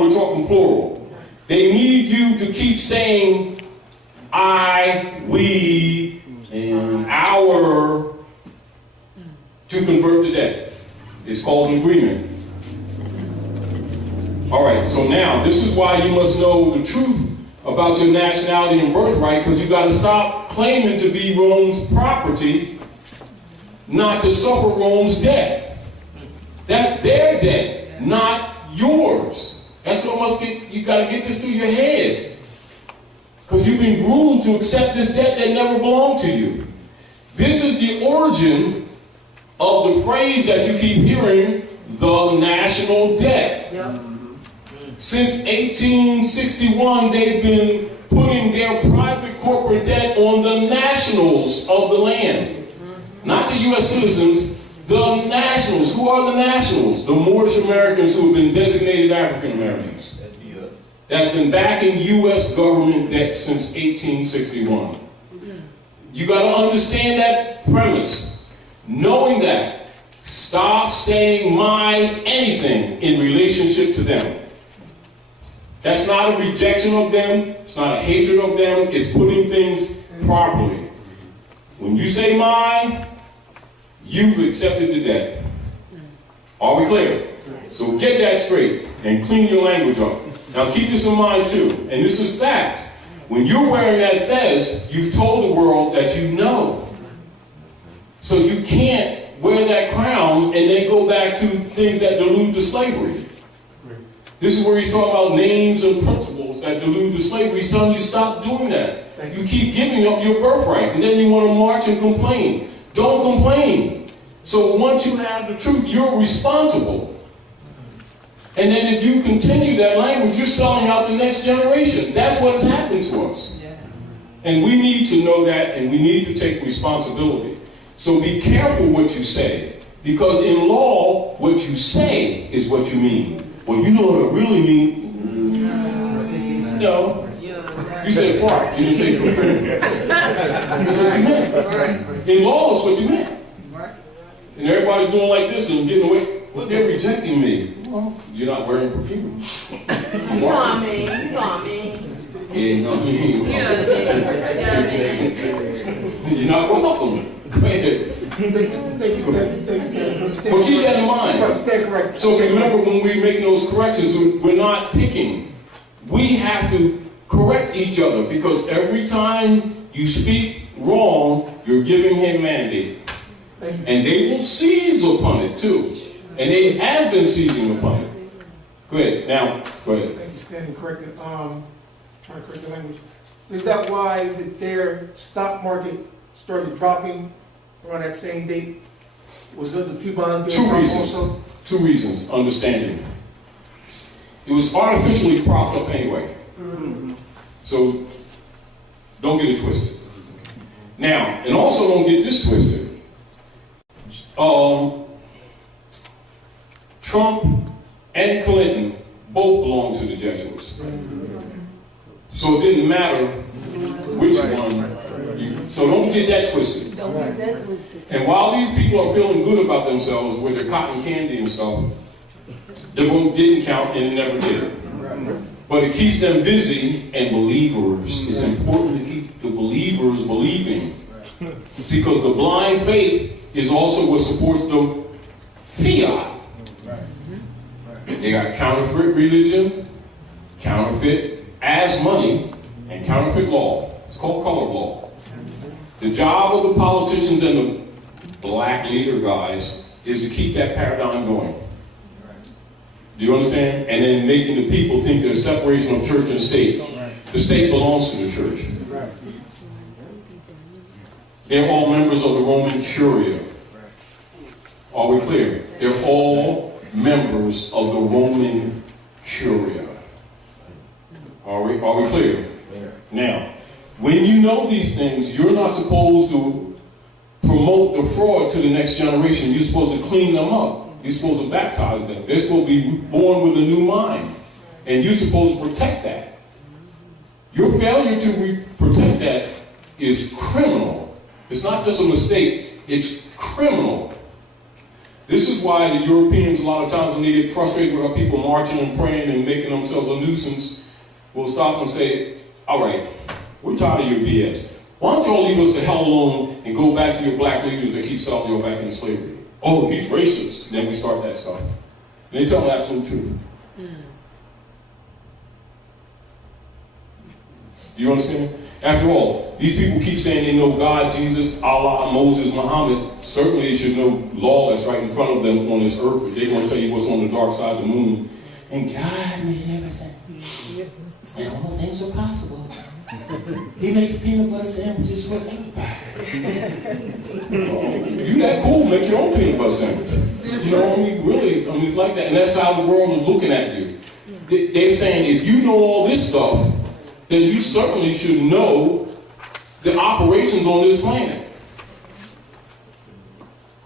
we're talking plural. They need you to keep saying I, we, and our to convert the debt. It's called an agreement. All right, so now this is why you must know the truth about your nationality and birthright, because you got to stop claiming to be Rome's property, not to suffer Rome's debt. That's their debt, not yours. That's what must get, you got to get this through your head. Because you've been groomed to accept this debt that never belonged to you. This is the origin of the phrase that you keep hearing, the national debt. Yep. Since 1861, they've been putting their private corporate debt on the nationals of the land. Not the U.S. citizens, the nationals. Who are the nationals? The Moorish Americans who have been designated African Americans. That's been backing U.S. government debt since 1861. You got to understand that premise. Knowing that, stop saying my anything in relationship to them. That's not a rejection of them. It's not a hatred of them. It's putting things properly. When you say my, you've accepted the debt. Are we clear? So get that straight and clean your language up. Now keep this in mind too, and this is fact. When you're wearing that fez, you've told the world that you know. So you can't wear that crown and then go back to things that delude to slavery. This is where he's talking about names and principles that delude to slavery. He's telling you stop doing that. You keep giving up your birthright, and then you want to march and complain. Don't complain. So once you have the truth, you're responsible. And then if you continue that language, you're selling out the next generation. That's what's happened to us. And we need to know that, and we need to take responsibility. So be careful what you say, because in law, what you say is what you mean. Well, you know what I really mean? No. You said fart. You didn't say prefer. That's what you meant. In law, it's what you meant. And everybody's doing like this and getting away. Well, they're rejecting me. Well, you're not wearing perfume. You know what I mean? You know what I mean? Yeah, you know what I mean? You're not welcome. Go ahead. Thank you. Well, keep that in mind. Stay correct. So remember, when we're making those corrections, we're not picking. We have to correct each other, because every time you speak wrong, you're giving him mandate. And they will seize upon it too. And they have been seizing upon it. Go ahead. Now, go ahead. Thank you, standing corrected. Trying to correct the language. Is that why their stock market started dropping around that same date? Was it the T-bond? Two reasons. Also? Two reasons. Understanding. It was artificially propped up anyway. So don't get it twisted. Now, and also don't get this twisted. Trump and Clinton both belonged to the Jesuits. So it didn't matter which one. So don't get that twisted. Don't get that twisted. And while these people are feeling good about themselves with their cotton candy and stuff, the vote didn't count and it never did. But it keeps them busy and believers. It's important to keep the believers believing. See, because the blind faith is also what supports the fiat. They got counterfeit religion, counterfeit as money, and counterfeit law. It's called color law. The job of the politicians and the black leader guys is to keep that paradigm going. Do you understand? And then making the people think there's separation of church and state. The state belongs to the church. They're all members of the Roman Curia. Are we clear? They're all members of the Roman Curia. Are we clear? Now, when you know these things, you're not supposed to promote the fraud to the next generation. You're supposed to clean them up. You're supposed to baptize them. They're supposed to be born with a new mind. And you're supposed to protect that. Your failure to protect that is criminal. It's not just a mistake, it's criminal. This is why the Europeans, a lot of times when they get frustrated with our people marching and praying and making themselves a nuisance, will stop and say, all right, we're tired of your BS. Why don't y'all leave us the hell alone and go back to your black leaders that keep selling y'all back into slavery? Oh, he's racist. Then we start that stuff. And they tell the absolute truth. Do you understand? After all, these people keep saying they know God, Jesus, Allah, Moses, Muhammad. Certainly they should know law that's right in front of them on this earth, but they're going to tell you what's on the dark side of the moon. And God made everything. And all things are possible. He makes peanut butter sandwiches for everybody. You that cool, make your own peanut butter sandwich. You know, I mean, really, it's like that. And that's how the world is looking at you. They're saying, if you know all this stuff, then you certainly should know the operations on this planet.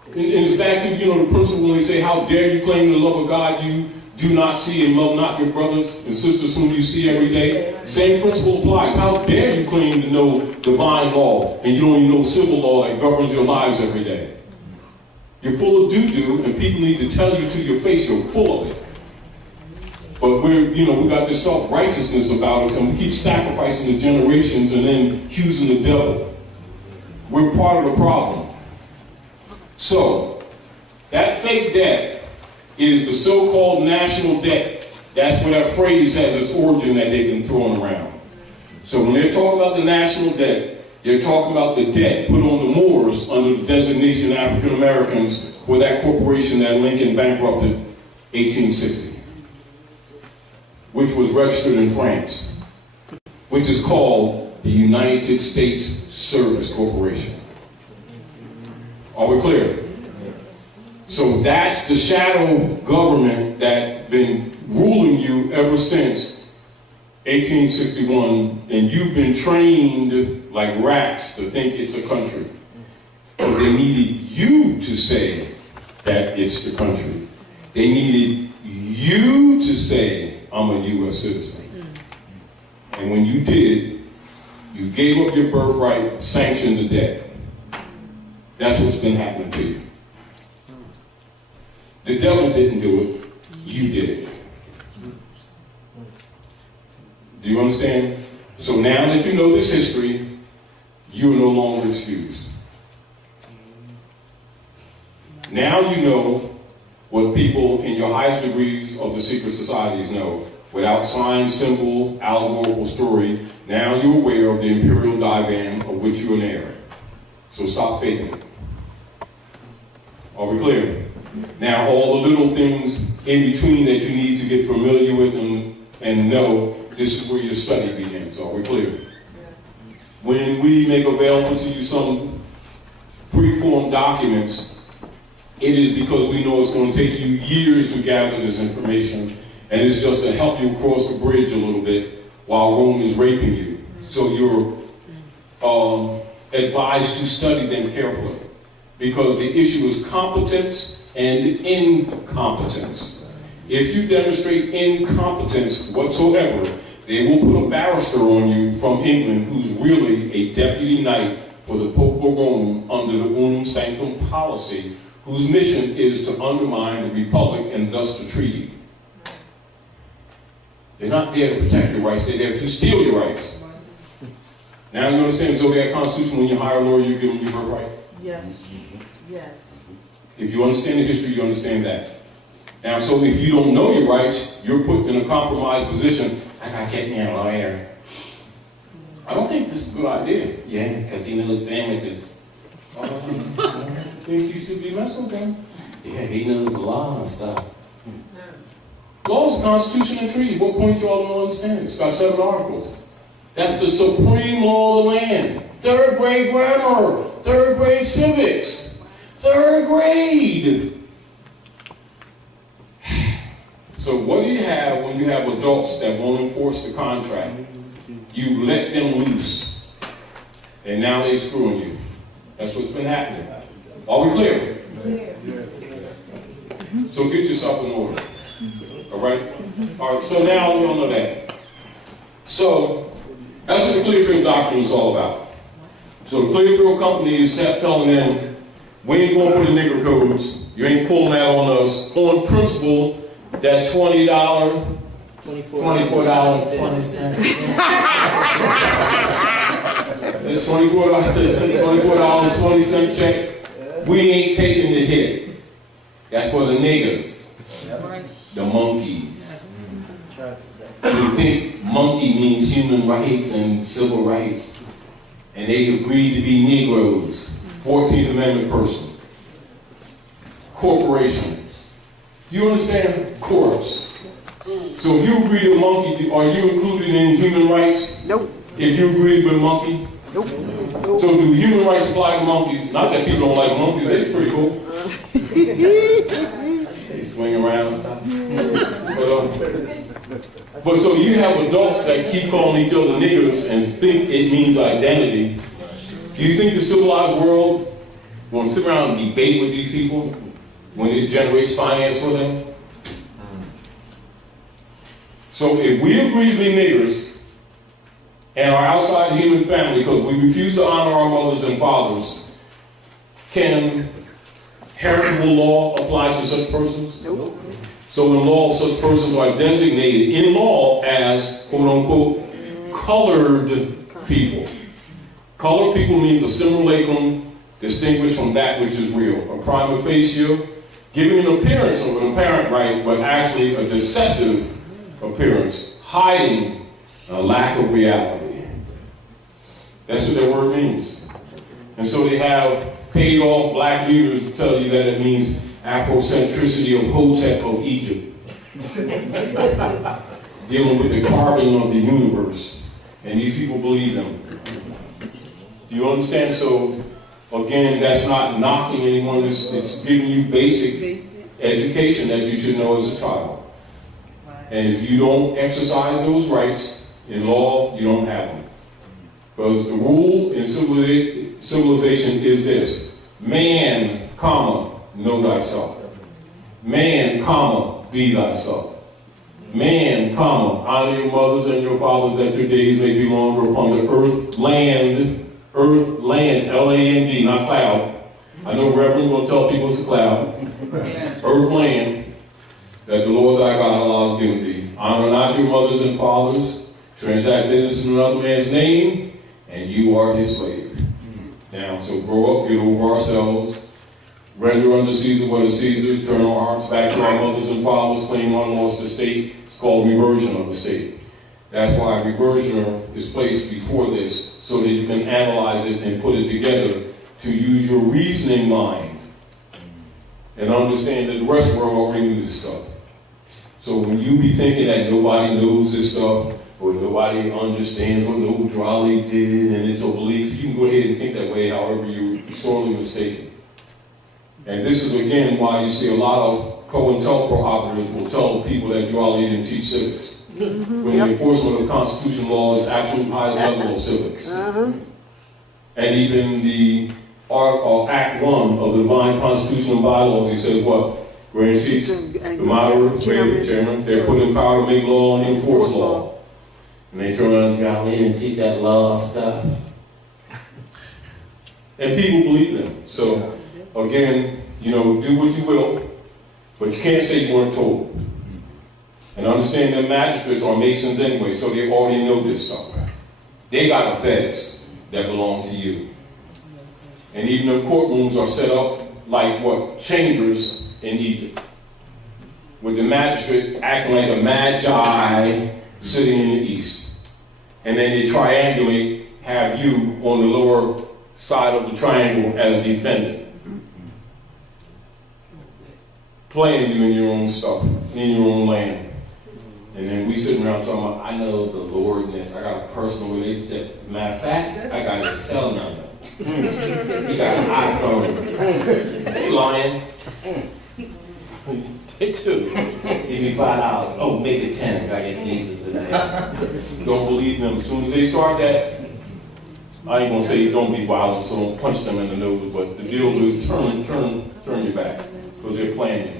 And it's back to, the principle when they say, how dare you claim the love of God you do not see and love not your brothers and sisters whom you see every day. Same principle applies. How dare you claim to know divine law and you don't even know civil law that governs your lives every day. You're full of doo-doo and people need to tell you to your face you're full of it. But we got this self-righteousness about it and we keep sacrificing the generations and then accusing the devil. We're part of the problem. So, that fake debt is the so-called national debt. That's where that phrase has its origin that they've been throwing around. So when they're talking about the national debt, they're talking about the debt put on the Moors under the designation of African Americans for that corporation that Lincoln bankrupted 1860, which was registered in France, which is called the United States Service Corporation. Are we clear? So that's the shadow government that's been ruling you ever since 1861, and you've been trained like rats to think it's a country. So they needed you to say that it's the country. They needed you to say, I'm a U.S. citizen. And when you did, you gave up your birthright, sanctioned the debt. That's what's been happening to you. The devil didn't do it, you did it. Do you understand? So now that you know this history, you are no longer excused. Now you know what people in your highest degrees of the secret societies know. Without sign, symbol, allegorical story, now you're aware of the imperial divan of which you're an heir. So stop faking it. Are we clear? Now all the little things in between that you need to get familiar with and know, this is where your study begins. Are we clear? When we make available to you some pre-formed documents, it is because we know it's going to take you years to gather this information, and it's just to help you cross the bridge a little bit while Rome is raping you. So you're advised to study them carefully, because the issue is competence and incompetence. If you demonstrate incompetence whatsoever, they will put a barrister on you from England who's really a deputy knight for the Pope of Rome under the Unam Sanctam policy, whose mission is to undermine the Republic and thus the treaty. They're not there to protect your rights, they're there to steal your rights. Now you understand the Zodiac Constitution, when you hire a lawyer, you give them your birthright? Yes. Yes. If you understand the history, you understand that. Now, so if you don't know your rights, you're put in a compromised position. I gotta get me a lawyer. I don't think this is a good idea. Yeah, because he knows sandwiches. I think you should be messing with him. Yeah, he knows the law and stuff. Law is the Constitution and treaty. What point y'all don't understand? It's got 7 articles. That's the supreme law of the land. 3rd grade grammar, 3rd grade civics, 3rd grade. So what do you have when you have adults that won't enforce the contract? You let them loose, and now they're screwing you. That's what's been happening. Are we clear? So get yourself in order. All right? All right, so now we all know that. So that's what the Clearfield Doctrine is all about. So the Clearfield Company is telling them, We ain't going for the nigger codes. You ain't pulling that on us. On principle, that $20, $24.20. That $24.20 check, we ain't taking the hit. That's for the niggers, the monkeys. We think monkey means human rights and civil rights. And they agreed to be Negroes. 14th Amendment person. Corporation. Do you understand? Corpse. So if you agree to monkey, are you included in human rights? Nope. If you agree with monkey? Nope. So do human rights apply to monkeys? Not that people don't like monkeys, they're pretty cool. They swing around and stuff. But so you have adults that keep calling each other niggers and think it means identity. Do you think the civilized world will sit around and debate with these people when it generates finance for them? So if we agree to be niggers and are outside the human family because we refuse to honor our mothers and fathers, can heritable law apply to such persons? Nope. So in law, such persons are designated in law as, quote unquote, colored people. Colored people means a simulacrum distinguished from that which is real. A prima facie, giving an appearance of an apparent right, but actually a deceptive appearance, hiding a lack of reality. That's what that word means. And so they have paid off black leaders to tell you that it means Afrocentricity of Hotep of Egypt. Dealing with the carbon of the universe. And these people believe them. Do you understand? So, again, that's not knocking anyone. It's giving you basic education that you should know as a child. And if you don't exercise those rights in law, you don't have them. Because the rule in civilization is this: man, comma, know thyself. Man, comma, be thyself. Man, comma, honor your mothers and your fathers that your days may be longer upon the earth, land, L-A-N-D, not cloud. I know Reverend will tell people it's a cloud. Earth, land, that the Lord thy God Allah has given thee. Honor not your mothers and fathers, transact business in another man's name, and you are his slave. Now, so grow up, get over ourselves, render unto Caesar what is Caesar's, turn our hearts back to our mothers and fathers, claim unlost estate. It's called reversion of estate. That's why reversioner is placed before this, so that you can analyze it and put it together to use your reasoning mind and understand that the rest of the world already knew this stuff. So when you be thinking that nobody knows this stuff, or nobody understands what Noble Drolly did and it's a belief, you can go ahead and think that way, however you're sorely mistaken. And this is again why you see a lot of COINTELPRO operatives will tell people that Drolly didn't teach civics. When the enforcement of Constitution law is absolute highest level of civics. And even the Act 1 of the Divine Constitution and Bylaws, he says what? Grand Chiefs, the moderator, chairman, they're put in power to make law and enforce law. And they turn around and go in and teach that law stuff. And people believe them. So, again, you know, do what you will, but you can't say you weren't told. And understand that magistrates are Masons anyway, so they already know this stuff. They got a feds that belong to you. And even the courtrooms are set up like what? Chambers in Egypt. With the magistrate acting like a magi sitting in the east. And then they triangulate, have you on the lower side of the triangle as defendant. Playing you in your own stuff, in your own land. And then we sitting around talking about, I know the Lordness, I got a personal relationship. Matter of fact, I got his cell number. He got an iPhone. They lying. They do. Give me $5. Oh, make it 10 if I get Jesus in there. Don't believe them. As soon as they start that, I ain't gonna say don't be violent, so don't punch them in the nose, but the deal is turn your back, because they're playing you.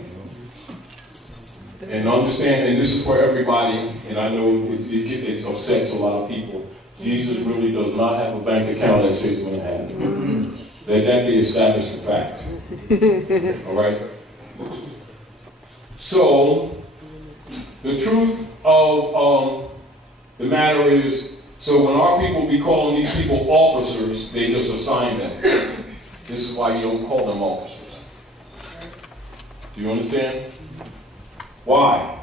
And understand, and this is for everybody, and I know it upsets a lot of people, Jesus really does not have a bank account that Chase Manhattan has. Let that be established for fact. All right? So, the truth of the matter is, so when our people be calling these people officers, they just assign them. This is why you don't call them officers. Do you understand? Why?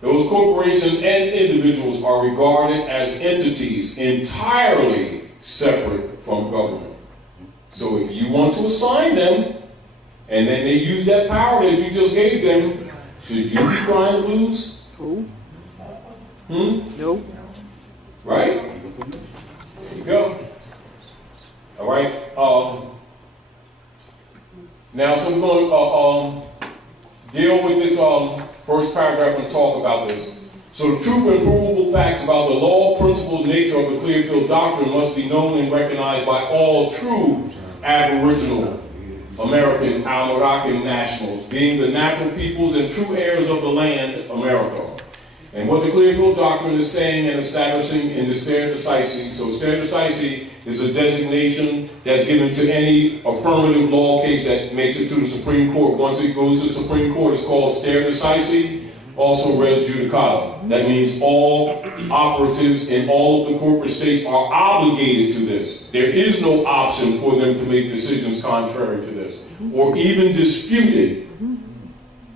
Those corporations and individuals are regarded as entities entirely separate from government. So if you want to assign them, and then they use that power that you just gave them, should you be crying to lose? No. Right? There you go. All right. Now, so we're going to deal with this first paragraph and talk about this. So the truth and provable facts about the law, principle, and nature of the Clearfield Doctrine must be known and recognized by all true Aboriginal American Almoracan nationals, being the natural peoples and true heirs of the land, America. And what the Clearfield Doctrine is saying and establishing in the stare decisis. So stare decisis is a designation that's given to any affirmative law case that makes it to the Supreme Court. Once it goes to the Supreme Court, it's called stare decisis, also res judicata. That means all operatives in all of the corporate states are obligated to this. There is no option for them to make decisions contrary to this, or even dispute it.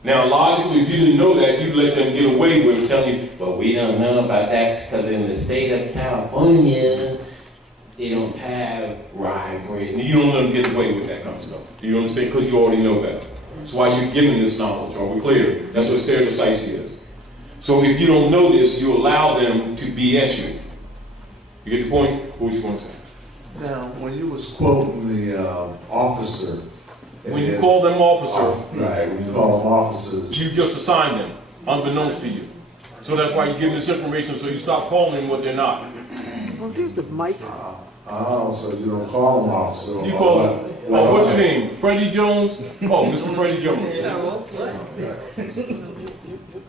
Now, logically, if you didn't know that, you'd let them get away with it, telling you, well, we don't know about that because in the state of California, they don't have rye bread. And you don't let them get away with that kind of stuff. Do you understand? Because you already know that. That's why you're given this knowledge. Are we clear? That's what stare decisis is. So if you don't know this, you allow them to BS you. You get the point? What was you going to say? Now, when you was quoting the officer, When you call them officer, right, when you call them officers, you just assign them, unbeknownst to you. So that's why you give this information, so you stop calling them what they're not. Well, here's the mic. so you don't call them officers. You call them, what's your name? Freddie Jones? Oh, Mr. Freddie Jones.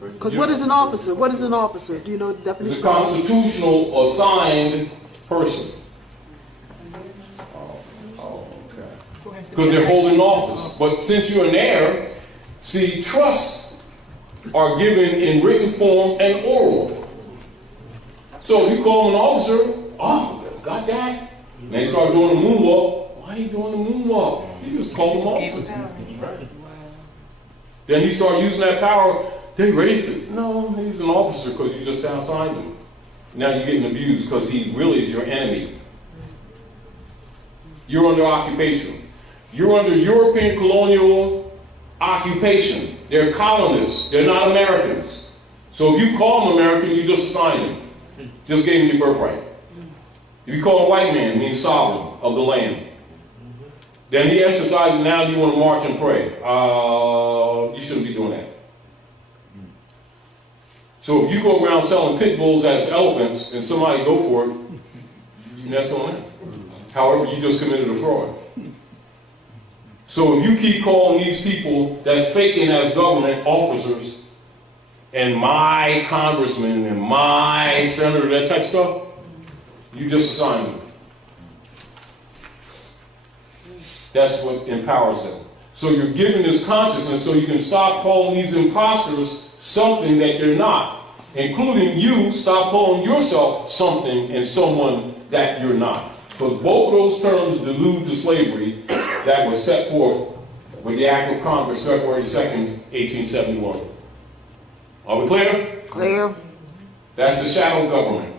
Because what is an officer? What is an officer? Do you know the The definition? constitutional assigned person. Because they're holding office. But since you're an heir, see, trusts are given in written form and oral. So if you call an officer, oh, got that? And they start doing the moonwalk. Why are you doing the moonwalk? You just call them officer. Then he start using that power. They're racist. No, he's an officer because you just assigned him. Now you're getting abused because he really is your enemy. You're under occupation. You're under European colonial occupation. They're colonists. They're not Americans. So if you call them American, you just assign them. Just gave them your birthright. If you call a white man, it means sovereign of the land. Then he exercises, now you want to march and pray. You shouldn't be doing that. So if you go around selling pit bulls as elephants and somebody go for it, that's on them. However, you just committed a fraud. So if you keep calling these people that's faking as government officers and my congressman and my senator, that type of stuff, you just assign them. That's what empowers them. So you're given this consciousness so you can stop calling these imposters something that they're not. Including you, stop calling yourself something and someone that you're not. Because both of those terms delude to slavery that was set forth with the Act of Congress, February 2nd, 1871. Are we clear? Clear. That's the shadow government.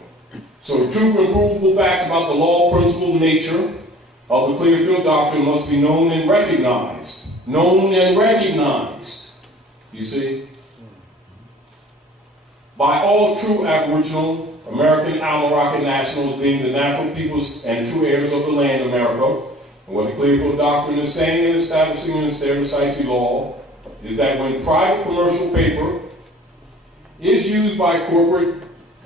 So the truth and provable facts about the law, principle, and nature of the Clearfield Doctrine must be known and recognized. Known and recognized. You see? By all true Aboriginal American Almoracan nationals, being the natural peoples and true heirs of the land, America. And what the Clearfield Doctrine is saying and establishing in its decisive law is that when private commercial paper is used by corporate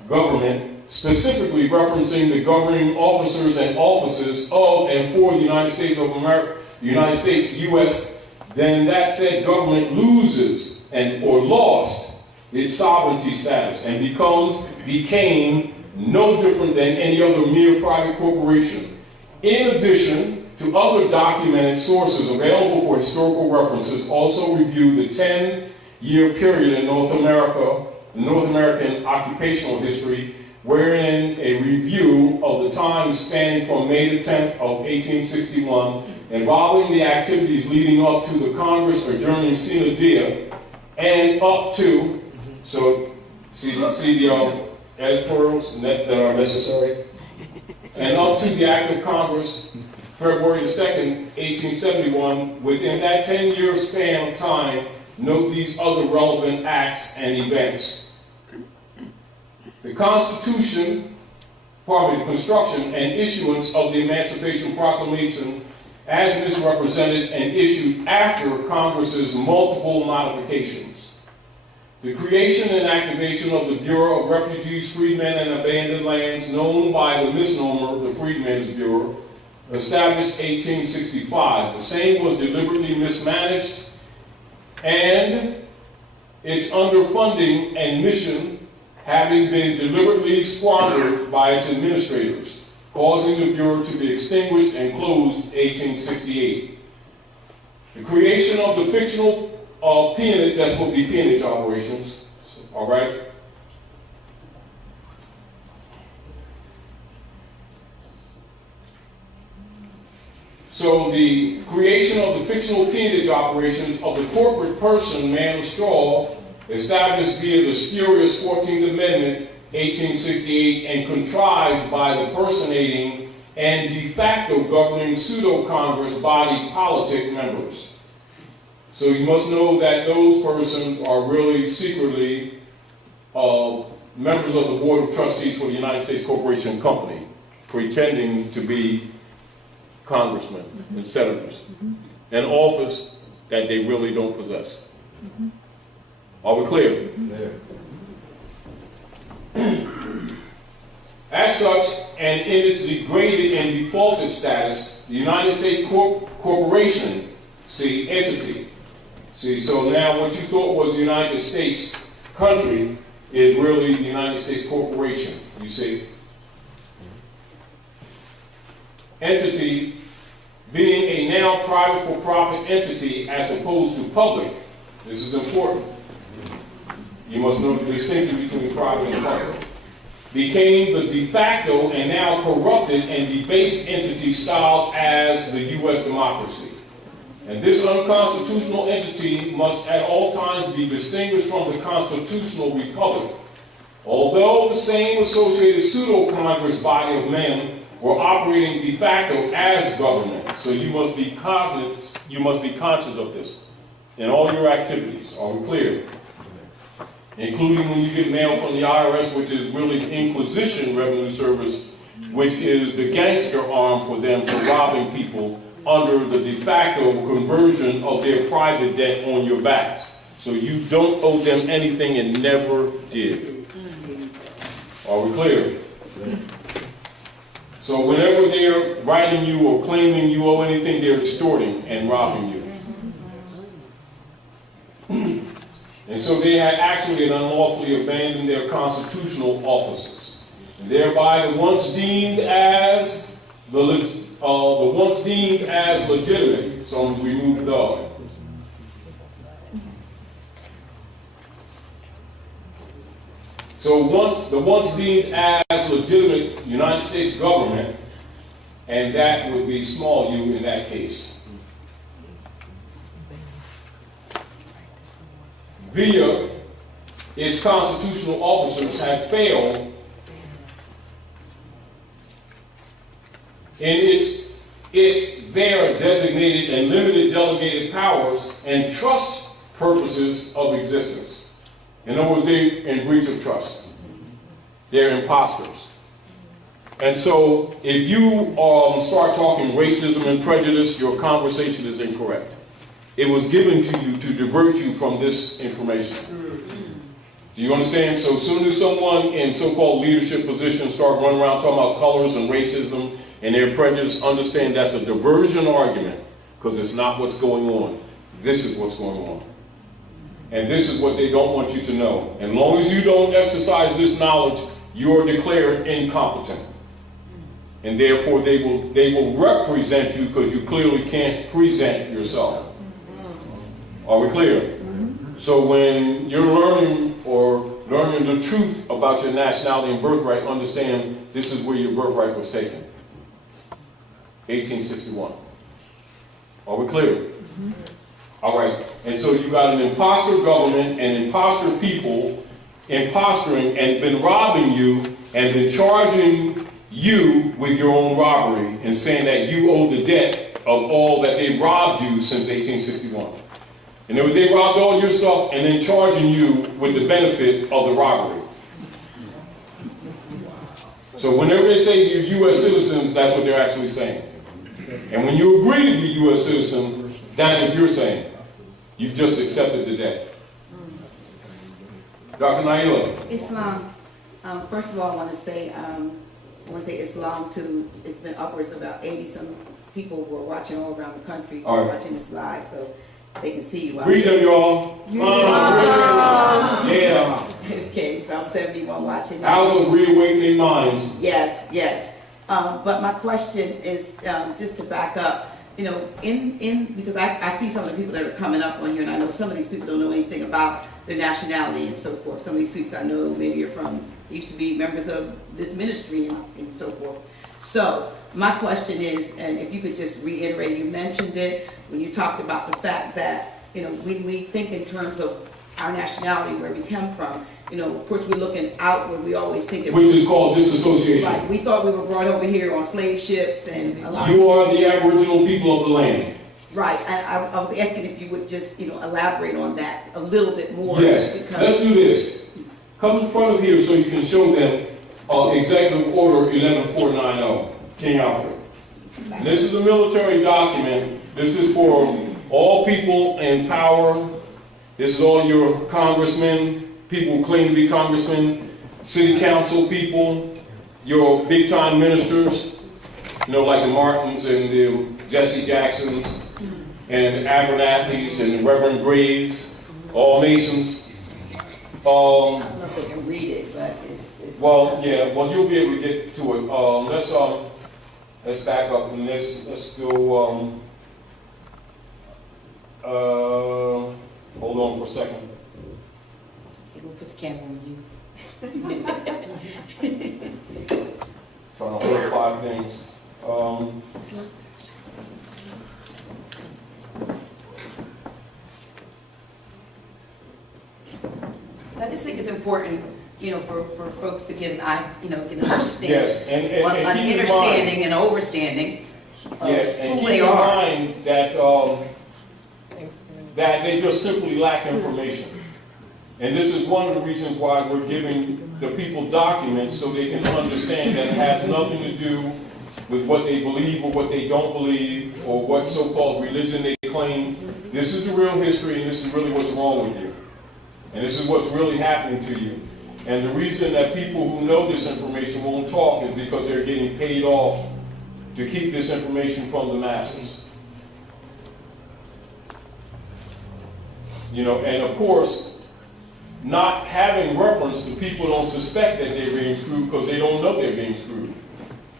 government, specifically referencing the governing officers and offices of and for the United States of America, the United States, U.S., then that said government loses or lost its sovereignty status and became no different than any other mere private corporation. In addition to to other documented sources available for historical references. Also review the 10-year period in North American occupational history, wherein a review of the time spanning from May the 10th of 1861, involving the activities leading up to the Congress adjourning sine die, and up to, so see the editorials that are necessary, and up to the Act of Congress, February the 2nd, 1871. Within that 10-year span of time, note these other relevant acts and events. The Constitution, the construction and issuance of the Emancipation Proclamation as it is represented and issued after Congress's multiple modifications. The creation and activation of the Bureau of Refugees, Freedmen, and Abandoned Lands, known by the misnomer the Freedmen's Bureau, established 1865. The same was deliberately mismanaged, and its underfunding and mission having been deliberately squandered by its administrators, causing the Bureau to be extinguished and closed 1868. The creation of the fictional peonage, that's what the peonage operations, all right? So the creation of the fictional peonage operations of the corporate person, man of straw, established via the spurious 14th Amendment, 1868, and contrived by the personating and de facto governing pseudo-Congress body politic members. So you must know that those persons are really secretly members of the Board of Trustees for the United States Corporation Company, pretending to be congressmen and senators, an office that they really don't possess. Are we clear? As such, and in its degraded and defaulted status, the United States Corporation, see, entity. See, so now what you thought was the United States country is really the United States Corporation, you see. Entity being a now private for-profit entity as opposed to public. This is important. You must know the distinction between private and public. Became the de facto and now corrupted and debased entity styled as the U.S. democracy. And this unconstitutional entity must at all times be distinguished from the constitutional republic. Although the same associated pseudo-Congress body of men were operating de facto as government. So you must be conscious of this in all your activities. Are we clear? Including when you get mail from the IRS, which is really the Inquisition Revenue Service, which is the gangster arm for them for robbing people under the de facto conversion of their private debt on your backs. So you don't owe them anything and never did. Are we clear? So whenever they're writing you or claiming you owe anything, they're extorting and robbing you. And so they had actually and unlawfully abandoned their constitutional offices, thereby the once deemed as legitimate. So I'm remove the. So the once deemed as legitimate United States government, and that would be small u in that case, via its constitutional officers have failed in their designated and limited delegated powers and trust purposes of existence. In other words, they're in breach of trust. They're imposters. And so if you start talking racism and prejudice, your conversation is incorrect. It was given to you to divert you from this information. Do you understand? So as soon as someone in so-called leadership positions start running around talking about colors and racism and their prejudice, understand that's a diversion argument, because it's not what's going on. This is what's going on. And this is what they don't want you to know. And as long as you don't exercise this knowledge, you are declared incompetent. And therefore they will represent you because you clearly can't present yourself. Are we clear? So when you're learning the truth about your nationality and birthright, understand this is where your birthright was taken. 1861. Are we clear? All right. And so you got an imposter government and imposter people imposturing and been robbing you and been charging you with your own robbery and saying that you owe the debt of all that they robbed you since 1861. And they robbed all your stuff and then charging you with the benefit of the robbery. So whenever they say you're U.S. citizens, that's what they're actually saying. And when you agree to be U.S. citizen, that's what you're saying. You've just accepted the debt. Dr. Naila. Islam. First of all, I want to say Islam too. It's been upwards of about 80-some people who are watching all around the country, who are watching this live, so they can see you out Read them, y'all. Yeah. Okay, it's about 71 watching. House of Reawakening Minds. Yes, yes. But my question is just to back up. You know, because I see some of the people that are coming up on here, and I know some of these people don't know anything about their nationality and so forth. Some of these people I know maybe are from, used to be members of this ministry and so forth. So my question is, and if you could just reiterate, you mentioned it when you talked about the fact that, you know, when we think in terms of our nationality, where we come from, you know, of course we're looking outward, we always think that which is called disassociation. Right, we thought we were brought over here on slave ships and a lot You are the Aboriginal people of the land. Right, I was asking if you would just, you know, elaborate on that a little bit more. Yes, let's do this. Come in front of here so you can show them Executive Order 11490, King Alfred. This is a military document. This is for all people in power. This is all your congressmen, people who claim to be congressmen, city council people, your big-time ministers, you know, like the Martins and the Jesse Jacksons and Abernathy's and Reverend Graves, all Masons. I don't know if they can read it, but it's well, yeah, well, you'll be able to get to it. Let's back up and let's go. Hold on for a second. We'll put the camera on you. Trying to hold 5 things. I just think it's important, you know, for folks to get an understanding. Yes, and an understanding and overstanding of yeah, and who keep they in are. mind that they just simply lack information. And this is one of the reasons why we're giving the people documents so they can understand that it has nothing to do with what they believe or what they don't believe or what so-called religion they claim. This is the real history and this is really what's wrong with you. And this is what's really happening to you. And the reason that people who know this information won't talk is because they're getting paid off to keep this information from the masses. You know, and of course, not having reference to people don't suspect that they're being screwed because they don't know they're being screwed.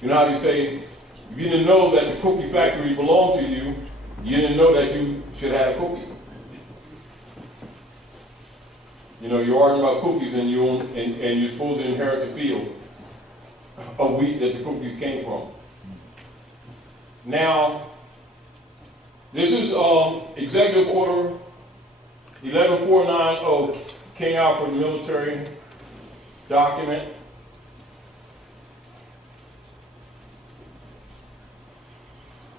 You know how you say, if you didn't know that the cookie factory belonged to you, you didn't know that you should have a cookie. You know, you're arguing about cookies and you're supposed to inherit the field of wheat that the cookies came from. Now, this is Executive Order 11490, King Alfred military document.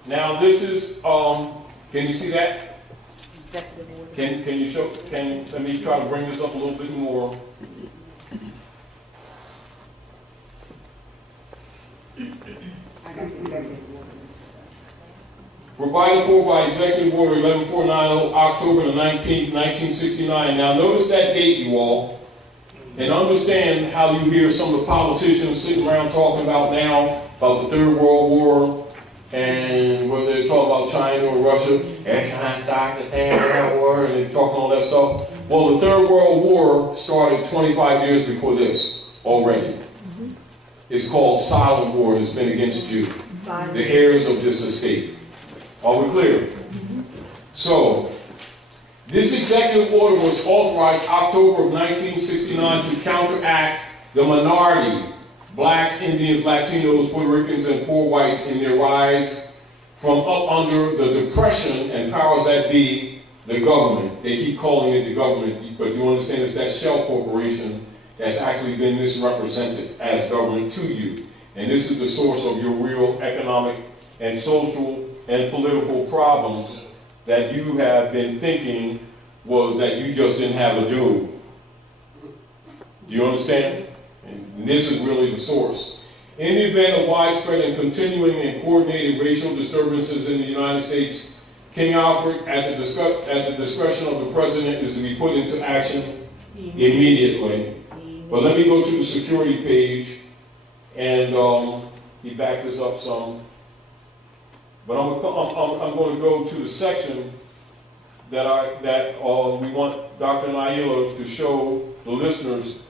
Now this is, can you see that? Can you show, let me try to bring this up a little bit more. Provided for by Executive Order 11490, October the 19th, 1969. Now notice that date, you all, and understand how you hear some of the politicians sitting around talking about now, about the Third World War, and whether they're talking about China or Russia, and China started the Third World War, and they're talking all that stuff. Well, the Third World War started 25 years before this already. is called silent war has been against you, the heirs of this estate. Are we clear? So, this executive order was authorized October of 1969 to counteract the minority, blacks, Indians, Latinos, Puerto Ricans, and poor whites in their rise from up under the depression and powers that be, the government. They keep calling it the government, but you understand it's that shell corporation that's actually been misrepresented as government to you. And this is the source of your real economic and social and political problems that you have been thinking was that you just didn't have a job. Do you understand? And this is really the source. In the event of widespread and continuing and coordinated racial disturbances in the United States, King Alfred, at the discretion of the President, is to be put into action immediately. But let me go to the security page, and he backed this up some. But I'm going to go to the section that we want Dr. Naila to show the listeners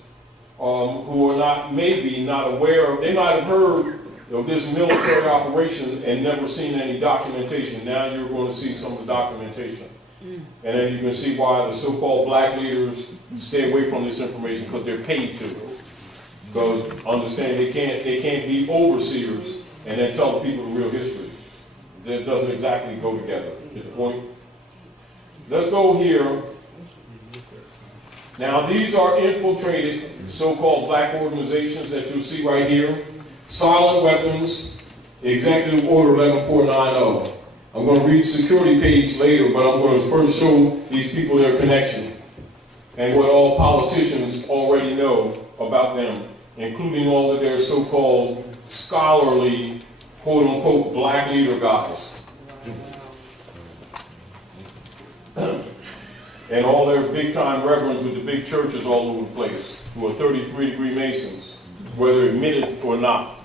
who are maybe not aware of. They might have heard of this military operation and never seen any documentation. Now you're going to see some of the documentation. And then you can see why the so-called black leaders stay away from this information, because they're paid to. Because understand they can't be overseers and then tell the people the real history. That doesn't exactly go together. Get the point? Let's go here. Now these are infiltrated so-called black organizations that you'll see right here. Silent weapons, Executive Order 11490. I'm going to read security page later, but I'm going to first show these people their connection and what all politicians already know about them, including all of their so-called scholarly, quote-unquote, black leader guys. And all their big-time reverends with the big churches all over the place, who are 33-degree Masons, whether admitted or not.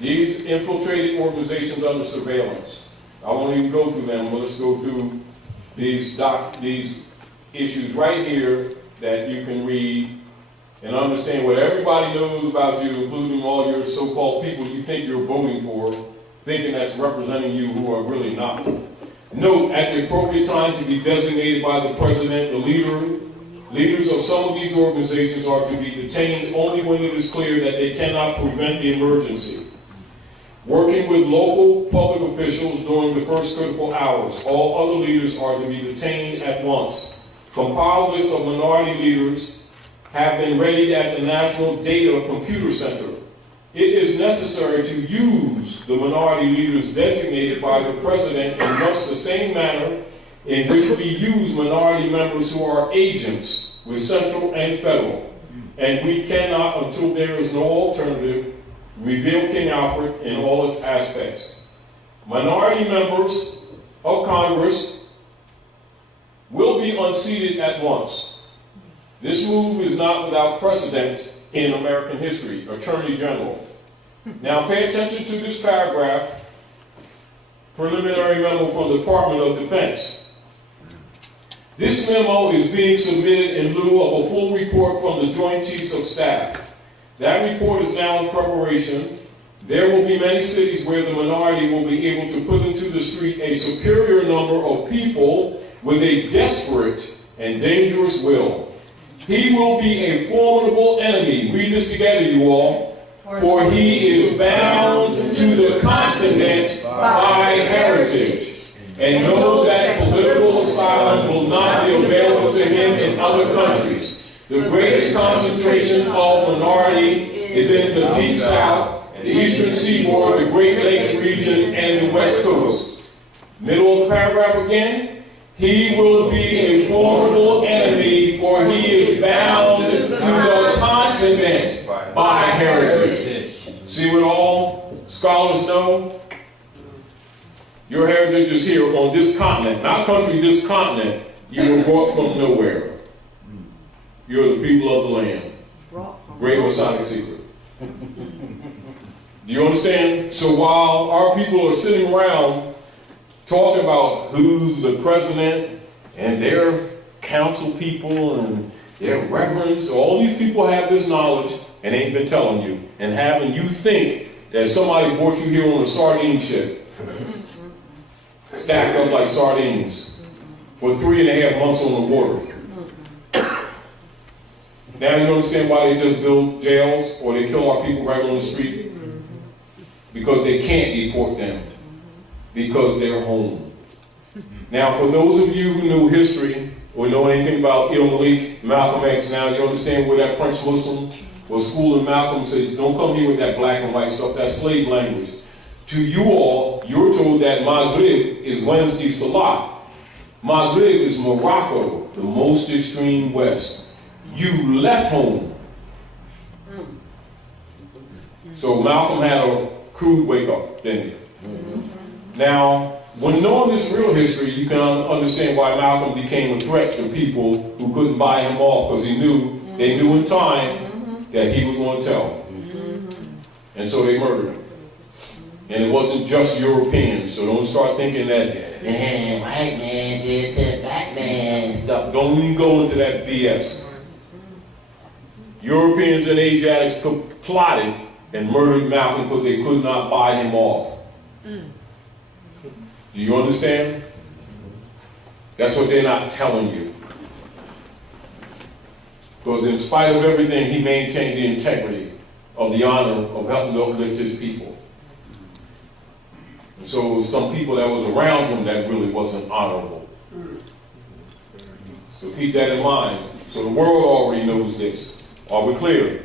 These infiltrated organizations under surveillance. I won't even go through them, but let's go through these issues right here that you can read and understand what everybody knows about you, including all your so-called people you think you're voting for, thinking that's representing you who are really not. Note, at the appropriate time to be designated by the President, the leaders of some of these organizations are to be detained only when it is clear that they cannot prevent the emergency. Working with local public officials during the first critical hours, all other leaders are to be detained at once. Compiled list of minority leaders have been readied at the National Data Computer Center. It is necessary to use the minority leaders designated by the President in much the same manner in which we use minority members who are agents with central and federal. And we cannot, until there is no alternative, reveal King Alfred in all its aspects. Minority members of Congress will be unseated at once. This move is not without precedent in American history. Attorney General. Now pay attention to this paragraph, preliminary memo from the Department of Defense. This memo is being submitted in lieu of a full report from the Joint Chiefs of Staff. That report is now in preparation. There will be many cities where the minority will be able to put into the street a superior number of people with a desperate and dangerous will. He will be a formidable enemy. Read this together, you all. For he is bound to the continent by heritage, and knows that political asylum will not be available to him in other countries. The greatest concentration of minority is in the Deep South, the Eastern Seaboard, the Great Lakes region, and the West Coast. Middle of the paragraph again. He will be a formidable enemy, for he is bound to the continent by heritage. See what all scholars know? Your heritage is here on this continent, not country, this continent. You were brought from nowhere. You're the people of the land. Great Masonic Secret. Do you understand? So while our people are sitting around talking about who's the president and their council people and their reverends, all these people have this knowledge and ain't been telling you, and having you think that somebody brought you here on a sardine ship, stacked up like sardines for 3.5 months on the water. Now you understand why they just build jails or they kill our people right on the street? Because they can't deport them. Because they're home. Now for those of you who know history or know anything about Malik, Malcolm X, now you understand where that French Muslim was schooling Malcolm says, don't come here with that black and white stuff, that's slave language. To you all, you're told that Maghrib is Wednesday Salat. Maghrib is Morocco, the most extreme west. You left home. So Malcolm had a crude wake up, didn't he? Now, when knowing this real history, you can understand why Malcolm became a threat to people who couldn't buy him off, because they knew in time that he was going to tell. And so they murdered him. And it wasn't just Europeans, so don't start thinking that, white man did to black man stuff. Don't even go into that BS. Europeans and Asiatics plotted and murdered Malcolm because they could not buy him off. Do you understand? That's what they're not telling you. Because in spite of everything, he maintained the integrity of the honor of helping to uplift his people. And so some people that was around him that really wasn't honorable. So keep that in mind. So the world already knows this. Are we clear?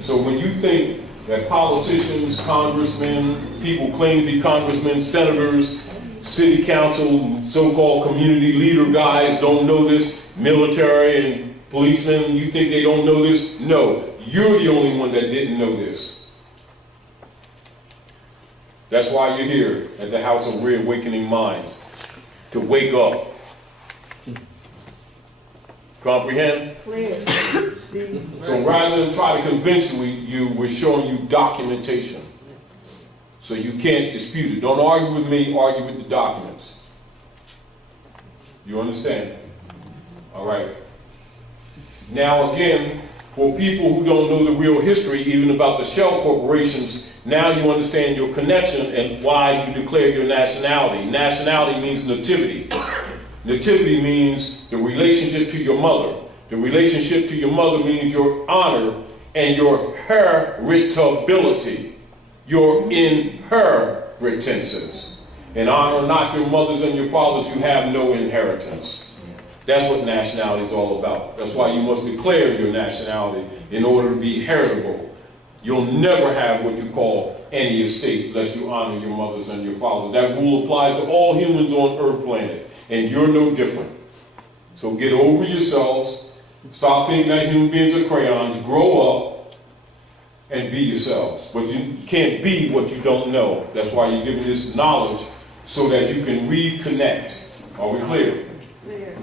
So when you think that politicians, congressmen, people claim to be congressmen, senators, city council, so-called community leader guys don't know this, military and policemen, you think they don't know this? No, you're the only one that didn't know this. That's why you're here at the House of Reawakening Minds, to wake up. Comprehend? Clear. So rather than try to convince you, we're showing you documentation. So you can't dispute it. Don't argue with me, argue with the documents. You understand? All right. Now again, for people who don't know the real history, even about the shell corporations, now you understand your connection and why you declare your nationality. Nationality means nativity. Nativity means the relationship to your mother. The relationship to your mother means your honor and your heritability. Your inheritances. And honor not your mothers and your fathers, you have no inheritance. That's what nationality is all about. That's why you must declare your nationality in order to be heritable. You'll never have what you call any estate unless you honor your mothers and your fathers. That rule applies to all humans on Earth planet, and you're no different. So get over yourselves. Stop thinking that human beings are crayons. Grow up and be yourselves. But you can't be what you don't know. That's why you're given this knowledge so that you can reconnect. Are we clear? Clear.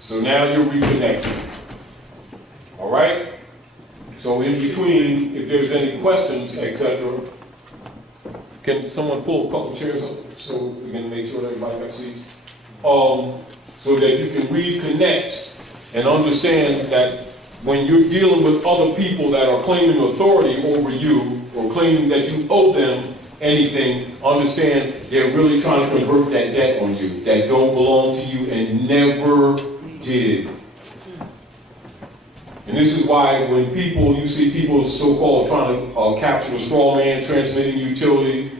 So now you're reconnecting. All right? So in between, if there's any questions, etc., can someone pull a couple chairs up so we can make sure that everybody got seats? So that you can reconnect and understand that when you're dealing with other people that are claiming authority over you or claiming that you owe them anything, understand they're really trying to convert that debt on you that don't belong to you and never did. And this is why when you see people so-called trying to capture a straw man, transmitting utility,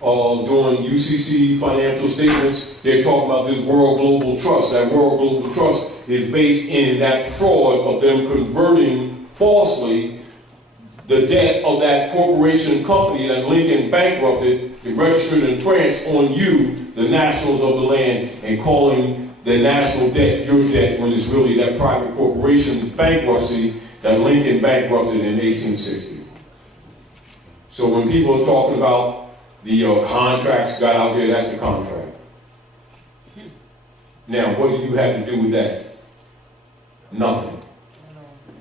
doing UCC financial statements, they're talking about this World Global Trust. That World Global Trust is based in that fraud of them converting falsely the debt of that corporation company that Lincoln bankrupted, it registered in France on you, the nationals of the land, and calling the national debt your debt when it's really that private corporation's bankruptcy that Lincoln bankrupted in 1860. So when people are talking about the contracts got out there, that's the contract. Now, what do you have to do with that? Nothing.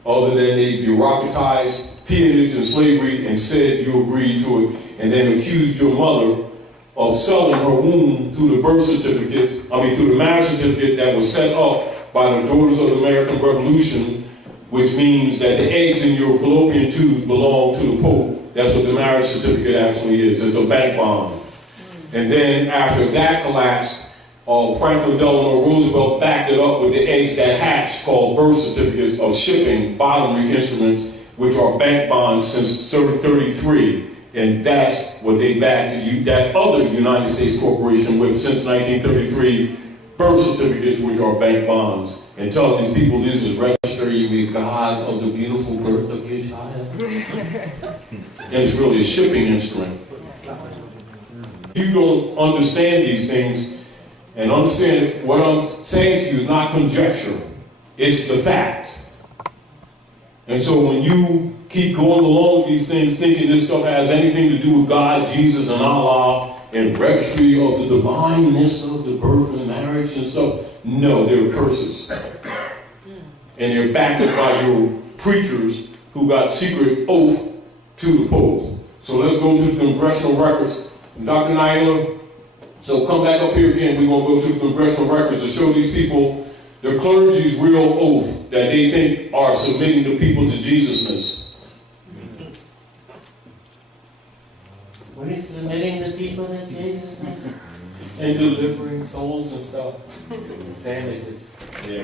Other than they bureaucratized peonage and slavery and said you agreed to it, and then accused your mother of selling her womb through the birth certificate, through the marriage certificate that was set up by the Daughters of the American Revolution, which means that the eggs in your fallopian tubes belong to the Pope. That's what the marriage certificate actually is. It's a bank bond. And then after that collapsed, Franklin Delano Roosevelt backed it up with the eggs that hatched, called birth certificates of shipping bottomry instruments, which are bank bonds since 1933. And that's what they backed that other United States corporation with since 1933, birth certificates, which are bank bonds. And tell these people this is registering with God of the beautiful birth of your child. And it's really a shipping instrument. You don't understand these things, and understand what I'm saying to you is not conjecture. It's the fact. And so when you keep going along with these things, thinking this stuff has anything to do with God, Jesus, and Allah, and registry of the divineness of the birth and marriage and stuff, no, they're curses. And they're backed up by your preachers who got secret oath to the Pope. So let's go to the congressional records. And Dr. Naila, so come back up here again. We're going to go to the congressional records to show these people the clergy's real oath that they think are submitting the people to Jesusness. We're submitting the people to Jesusness? And delivering souls and stuff. Sandwiches. Yeah,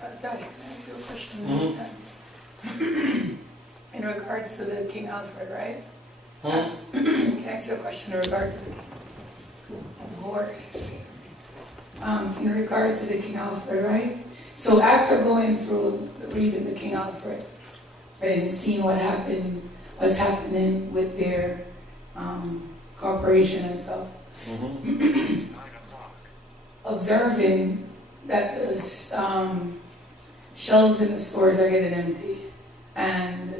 right. Daddy, can I ask you a question? Mm-hmm. In regards to the King Alfred, right? Huh? Can I ask you a question in regard to the King? Of course. In regards to the King Alfred, right? So after going through reading the King Alfred and seeing what's happening with their corporation and stuff, Mm-hmm. observing that the shelves in the stores are getting empty, and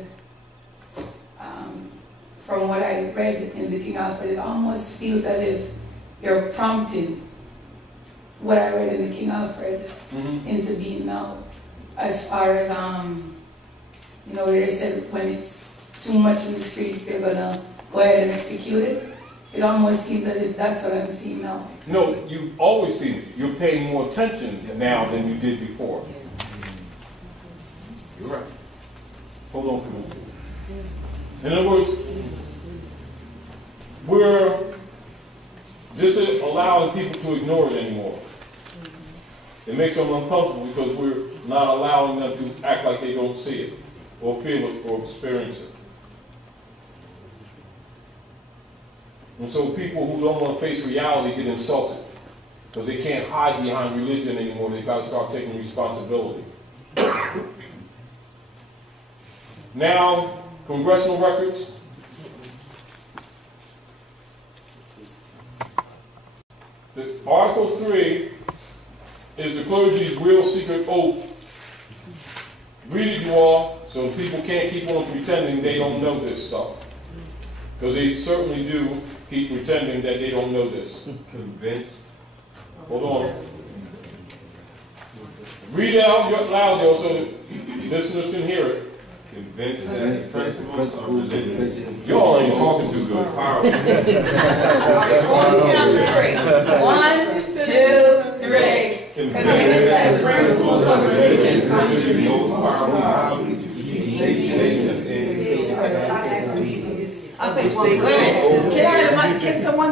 from what I read in the King Alfred, it almost feels as if they're prompting what I read in the King Alfred into being now, as far as they said when it's too much in the streets, they're gonna go ahead and execute it. It almost seems as if that's what I'm seeing now. No, you've always seen it. You're paying more attention now than you did before. You're right. Hold on for a minute. In other words, we're just allowing people to ignore it anymore. It makes them uncomfortable because we're not allowing them to act like they don't see it or feel it or experience it. And so people who don't want to face reality get insulted because they can't hide behind religion anymore. They've got to start taking responsibility. Now, congressional records. Article 3 is the clergy's real secret oath. Read it, you all, so people can't keep on pretending they don't know this stuff. Because they certainly do keep pretending that they don't know this. Convinced. Hold on. Read it out loud, y'all, so that listeners can hear it. Convinced that his principles are religion. Y'all ain't talking too good. Powerful. 1, 2, 3. Convinced that the principles of religion constitute the most powerful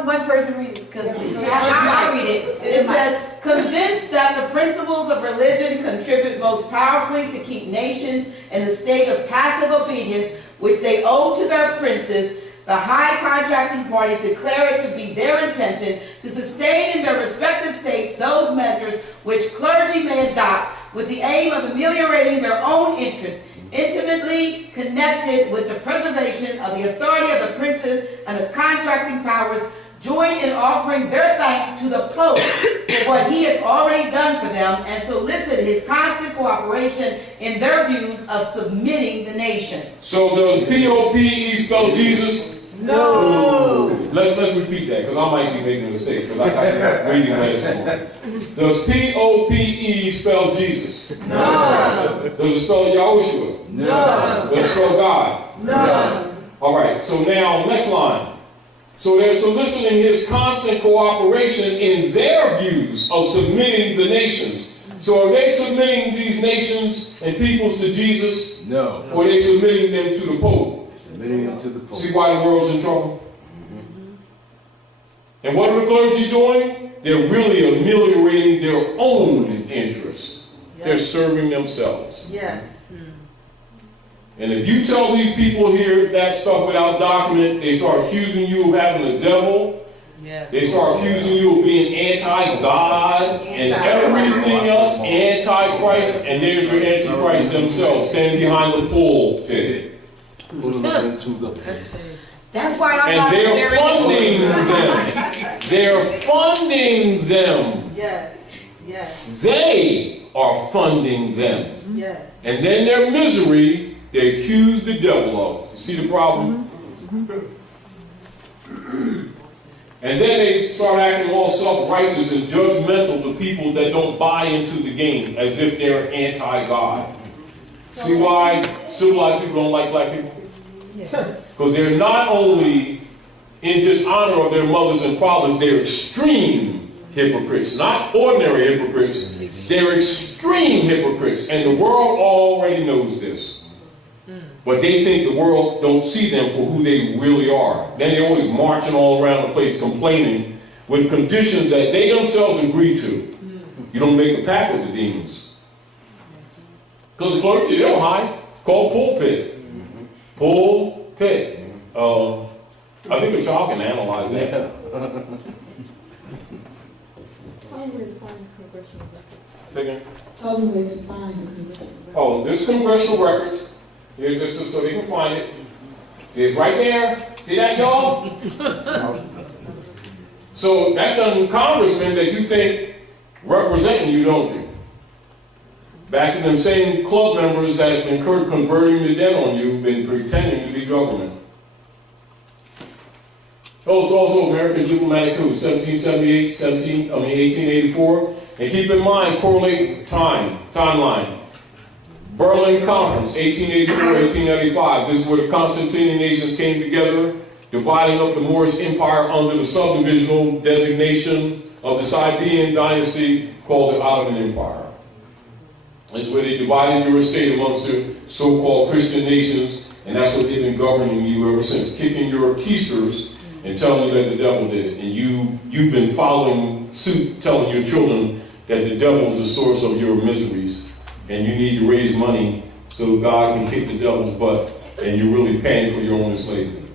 One person read it? Because I read it. It says, convinced that the principles of religion contribute most powerfully to keep nations in a state of passive obedience, which they owe to their princes, the high contracting parties declare it to be their intention to sustain in their respective states those measures which clergy may adopt with the aim of ameliorating their own interests, intimately connected with the preservation of the authority of the princes and the contracting powers join in offering their thanks to the Pope for what he has already done for them and solicit his constant cooperation in their views of submitting the nations. So does P-O-P-E spell Jesus? No. Let's repeat that, because I might be making a mistake, because I got reading last morning. Does P-O-P-E spell Jesus? No. Does it spell Yahushua? No. Does it spell God? No. All right, so now, next line. So they're soliciting his constant cooperation in their views of submitting the nations. So are they submitting these nations and peoples to Jesus? No. Or are they submitting them to the Pope? Submitting them to the Pope. See why the world's in trouble? And what are the clergy doing? They're really ameliorating their own interests. They're serving themselves. Yes. And if you tell these people here that stuff without document, they start accusing you of having a devil. Yeah. They start accusing you of being anti-God and everything else, anti-Christ, and there's your antichrist themselves standing behind the pulpit. That's why I'm and not they're funding them. They're funding them. Yes. Yes. They are funding them. Yes. And then their misery, they accuse the devil of. You see the problem? And then they start acting all self-righteous and judgmental to people that don't buy into the game, as if they're anti-God. See why civilized people don't like black people? Because they're not only in dishonor of their mothers and fathers, they're extreme hypocrites. Not ordinary hypocrites, they're extreme hypocrites. And the world already knows this. But they think the world don't see them for who they really are. Then they're always marching all around the place complaining with conditions that they themselves agree to. You don't make a pact with the demons. Because the clergy, they don't hide. It's called pulpit. Pulpit. I think a child can analyze that. Tell me where to find the congressional records. Second. Tell me where to find the congressional records. Oh, there's congressional records. Here, just so they can find it. See, it's right there. See that, y'all? So that's the congressmen that you think representing you, don't you? Back to them same club members that have been converting the debt on you, been pretending to be government. Oh, it's also American Diplomatic Coup, 1778, 1884. And keep in mind, correlate timeline. Berlin Conference, 1884-1895. This is where the Constantinian nations came together, dividing up the Moorish Empire under the subdivisional designation of the Sabaean dynasty called the Ottoman Empire. This is where they divided your estate amongst the so-called Christian nations, and that's what they've been governing you ever since, kicking your keisters and telling you that the devil did it. And you've been following suit, telling your children that the devil is the source of your miseries. And you need to raise money so God can kick the devil's butt, and you're really paying for your own enslavement.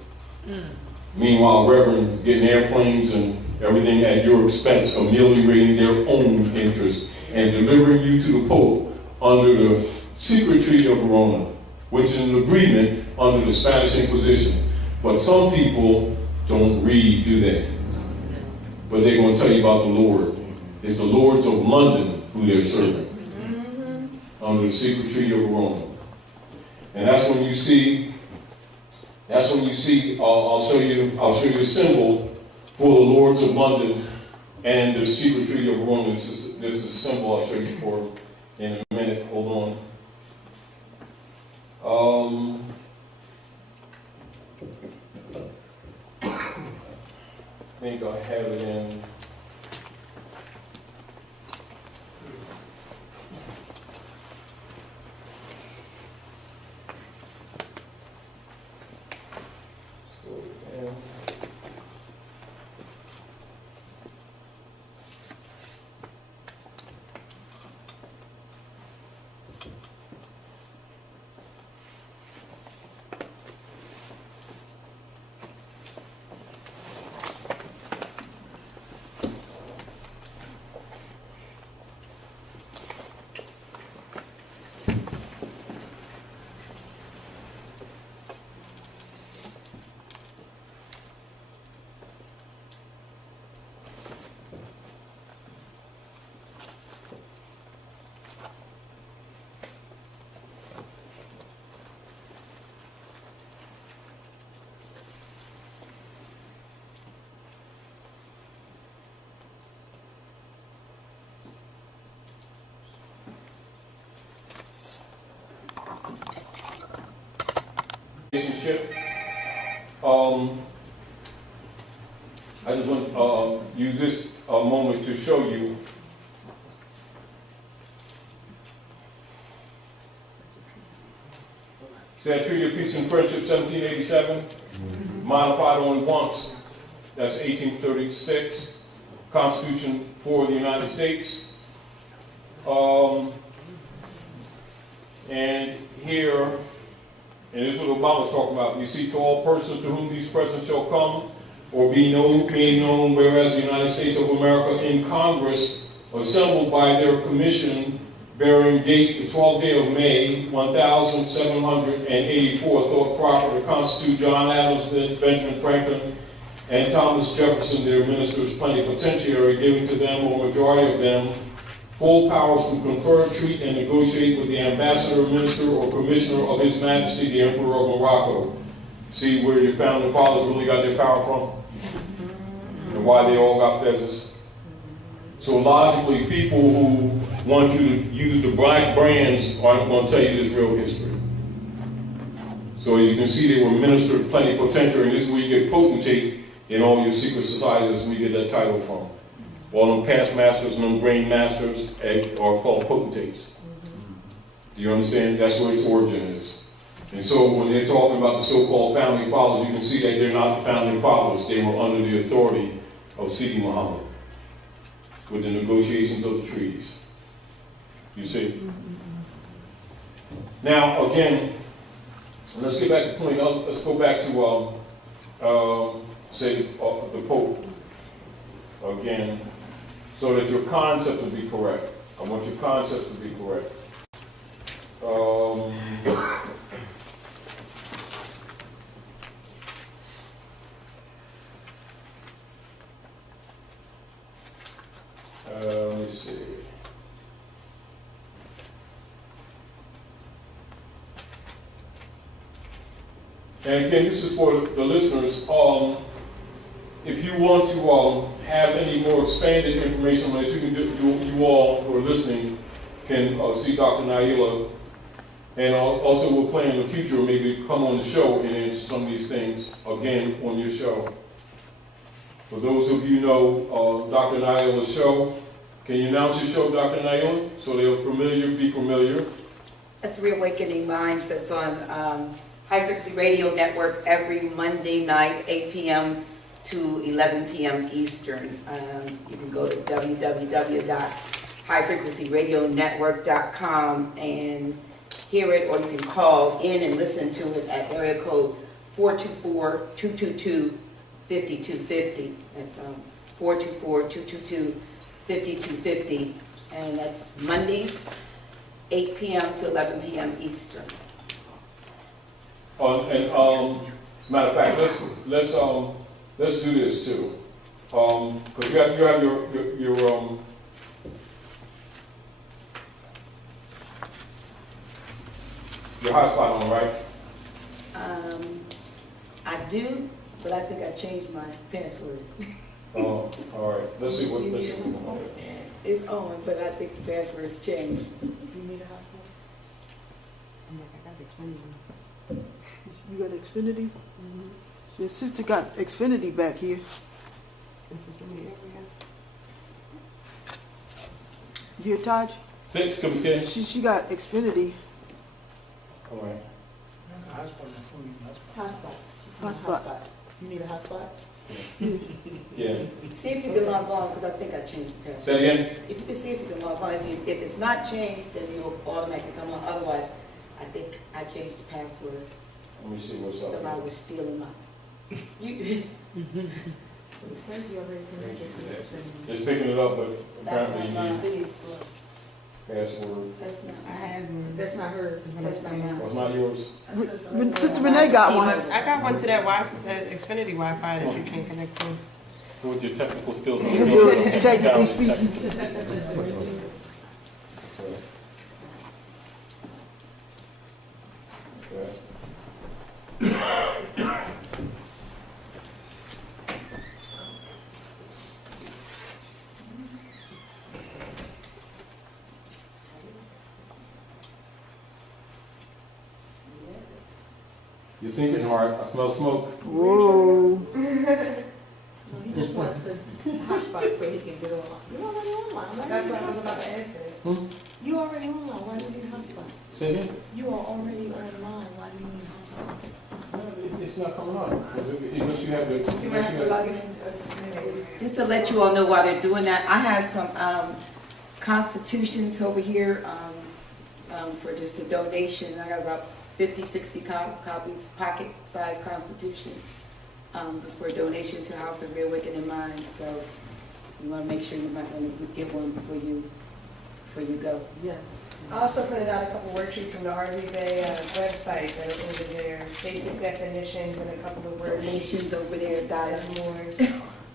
Meanwhile, reverends getting airplanes and everything at your expense, ameliorating their own interests, and delivering you to the Pope under the secret treaty of Verona, which is an agreement under the Spanish Inquisition. But some people don't read, do they? But they're going to tell you about the Lord. It's the Lords of London who they're serving under the secret treaty of Rome. And that's when you see, I'll show you the symbol for the Lords of London and the secret treaty of Rome. This is a symbol I'll show you for in a minute. Hold on. I think I have it in. relationship. I just want to use this moment to show you. See that Treaty of Peace and Friendship, 1787, modified only once. That's 1836. Constitution for the United States. And here, and this is what Obama's talking about. You see, to all persons to whom these presents shall come or be made known, whereas the United States of America in Congress assembled by their commission bearing date the 12th day of May, 1784, thought proper to constitute John Adams, Benjamin Franklin, and Thomas Jefferson, their ministers plenipotentiary, giving to them, or majority of them, full powers to confer, treat, and negotiate with the ambassador, minister, or commissioner of His Majesty, the Emperor of Morocco. See where your founding fathers really got their power from? And why they all got fezzes? So logically, people who want you to use the black brands aren't going to tell you this real history. So as you can see, they were minister plenipotentiary, and this is where you get potentate in all your secret societies, we get that title from. All them past masters and them grand masters are called potentates. Do you understand? That's where its origin is. And so when they're talking about the so-called founding fathers, you can see that they're not the founding fathers. They were under the authority of Sidi Muhammad with the negotiations of the treaties. You see? Now, again, let's get back to the point. Let's go back to, say, the Pope again, so that your concept will be correct. I want your concept to be correct. Let me see. And again, this is for the listeners. If you want to have any more expanded information on this, you can you all who are listening can see Dr. Naila. And also we'll plan in the future, maybe come on the show and answer some of these things again on your show. For those of you who know Dr. Naila's show, can you announce your show, Dr. Naila, so they'll be familiar? That's Reawakening Minds. That's on High Frequency Radio Network every Monday night, 8 p.m. to 11 p.m. Eastern. You can go to www.highfrequencyradionetwork.com and hear it, or you can call in and listen to it at area code 424-222-5250. That's 424-222-5250, and that's Mondays, 8 p.m. to 11 p.m. Eastern. And as a matter of fact, let's do this too, because you have your hotspot on, right? I do, but I think I changed my password. All right. Let's see what. It's on, but I think the password's changed. You need a hospital? I'm like, I got Xfinity. You got Xfinity? So your sister got Xfinity back here. In facility area. You hear Taj? Six, come see. She got Xfinity. All right. Hotspot. Hotspot. You need a hotspot? Yeah. See if you can log on, because I think I changed the password. Say it again. If you can see if you can log on, if it's not changed, then you'll automatically come on. Otherwise, I think I changed the password. Let me see what's up. Somebody was stealing my. It's crazy already connected to the Xfinity. It's picking it up, but apparently you need Really slow. password. That's not. I have one. That's not hers. That's not mine. Was not yours. Sister Renee got one. I got one to that Xfinity Wi-Fi that you can't connect to. With your technical skills. Good, technically speaking. You You're thinking hard. I smell smoke. Whoa. He just wants the hotspot so he can get online. You already online. Why That's do you what I was need about to hotspot? ask that. You already online. Why do you need hotspot? Say again? You are already online. Why do you need hotspot? No, it's not coming on. Unless you have the. You might Unless have you to have, log it into Xfinity. Just to let you all know why they're doing that, I have some constitutions over here for just a donation. I got about 50, 60 copies, pocket-sized constitutions, just for a donation to House of Real Wicked in Mind. So you want to make sure you might want to get one before you go. Yes. I also printed out a couple worksheets from the RV Bay website that are over there, basic definitions and a couple of worksheets. Donations over there, $1.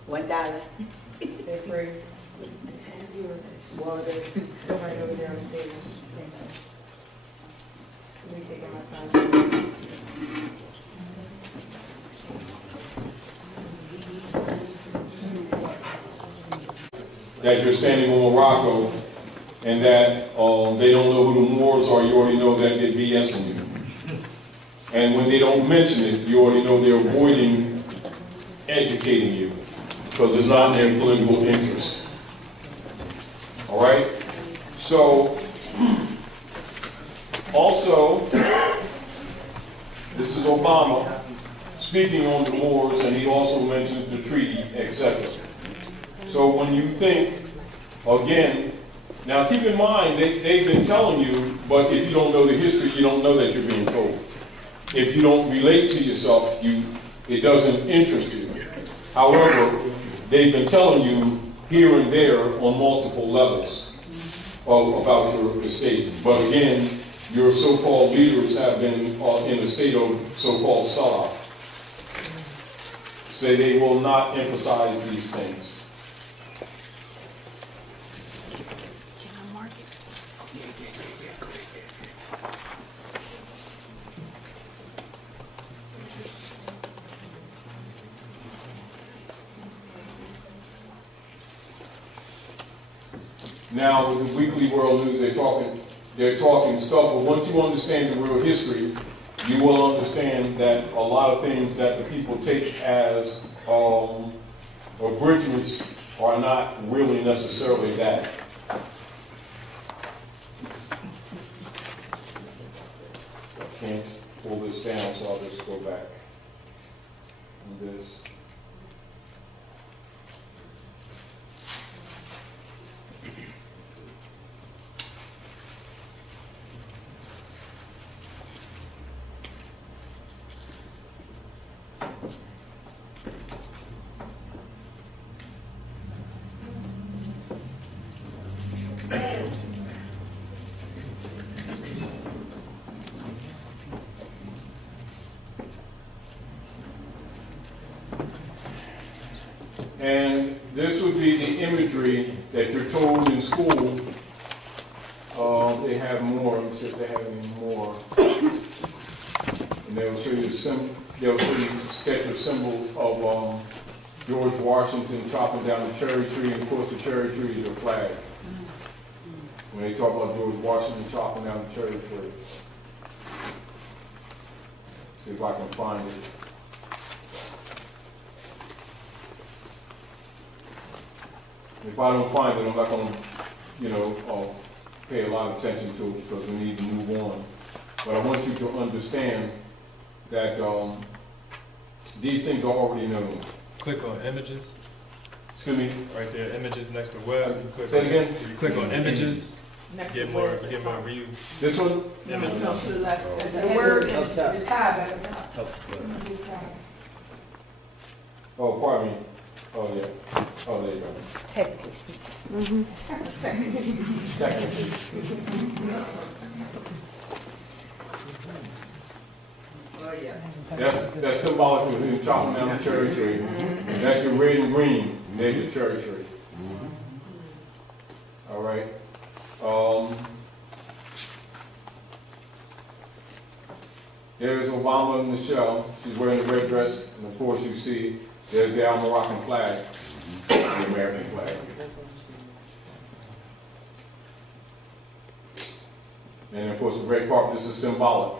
More, $1. they're free. Well, they're right over there on the table. Let me take my time. that you're standing on Morocco and that they don't know who the Moors are, you already know that they're BSing you. And when they don't mention it, you already know they're avoiding educating you because it's not in their political interest. All right? So, also, this is Obama speaking on the Moors, and he also mentions the treaty, etc. So when you think, again, now keep in mind, they've been telling you, but if you don't know the history, you don't know that you're being told. If you don't relate to yourself, it doesn't interest you. However, they've been telling you here and there on multiple levels about your estate. But again, your so-called leaders have been in a state of so-called salah. Say they will not emphasize these things. Now, with the Weekly World News, they're talking stuff, but once you understand the real history, you will understand that a lot of things that the people take as abridgments are not really necessarily that. I can't pull this down, so I'll just go back on this. And this would be the imagery that you're told in school. They have more. Let me see if they have any more. And they'll show you a sketch of symbols of George Washington chopping down the cherry tree, and of course the cherry tree is a flag. When they talk about George Washington chopping down the cherry tree. See if I can find it. If I don't find it, I'm not going to, pay a lot of attention to it because we need to move on. But I want you to understand that these things are already known. Click on images. Excuse me? Right there, images next to web. You click Say it again? You click on images. You get more views. This one? Images. No, to the left. The word, the tab at the top. This tab. Oh, pardon me. Oh, yeah. Oh, there you go. Technically speaking. Technically. That's symbolic of you chopping down the cherry tree. That's your red and green. There's your cherry tree. All right. There's Obama and Michelle. She's wearing a red dress, and of course you see there's the Moroccan flag, the American flag. And of course the red carpet, this is symbolic.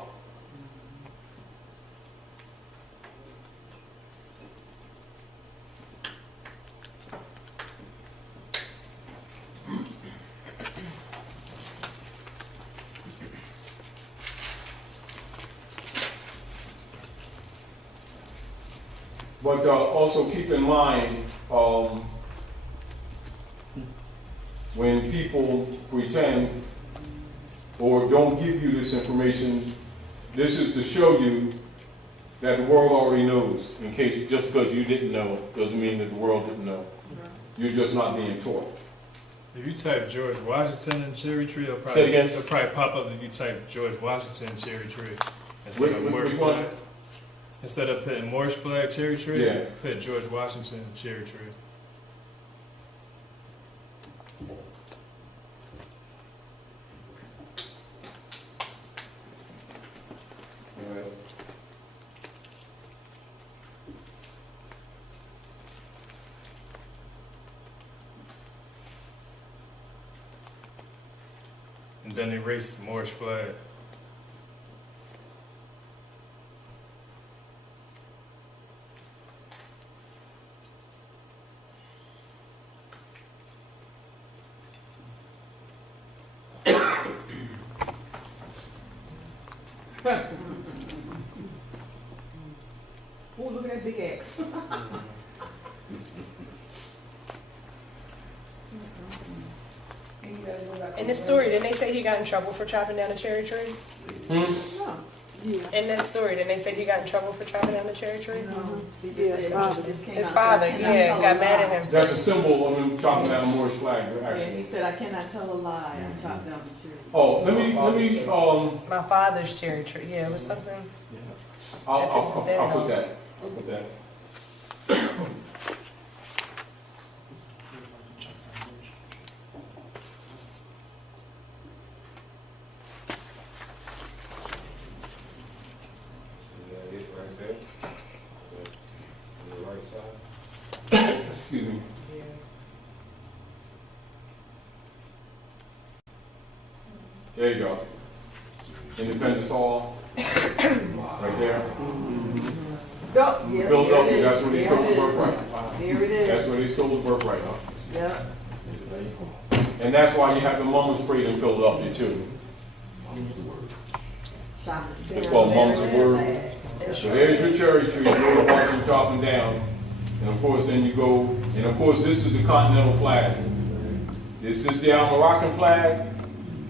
But also keep in mind, when people pretend or don't give you this information, this is to show you that the world already knows. In case, just because you didn't know, doesn't mean that the world didn't know. You're just not being taught. If you type George Washington and cherry tree, Say it again. it'll probably pop up if you type George Washington cherry tree instead of Morse Which one? flag. Instead of putting Morse flag cherry tree, Yeah. put George Washington cherry tree. And then erase Morse flag. Oh, look at that big X. In this story, didn't they say he got in trouble for chopping down a cherry tree? Yeah. In that story, didn't they say he got in trouble for chopping down the cherry tree? Yes, His father, yeah, got mad at him. That's a symbol of him chopping down a Moorish flag, Yeah, actually. he said, I cannot tell a lie, I chopped down the tree. Oh, let me, My father's cherry tree, yeah, it was something. I'll put that. I'll put that. Excuse me. There you go. Independence Hall, right there. Philadelphia, that's where they stole the birthright. There it is. That's where they stole the birthright. Yeah. And that's why you have the Mum's Parade in Philadelphia too. It's called Mum's the Word. So there's your cherry tree, you're watching chopping down. And of course then you go, and of course this is the Continental flag. This is the Moroccan flag,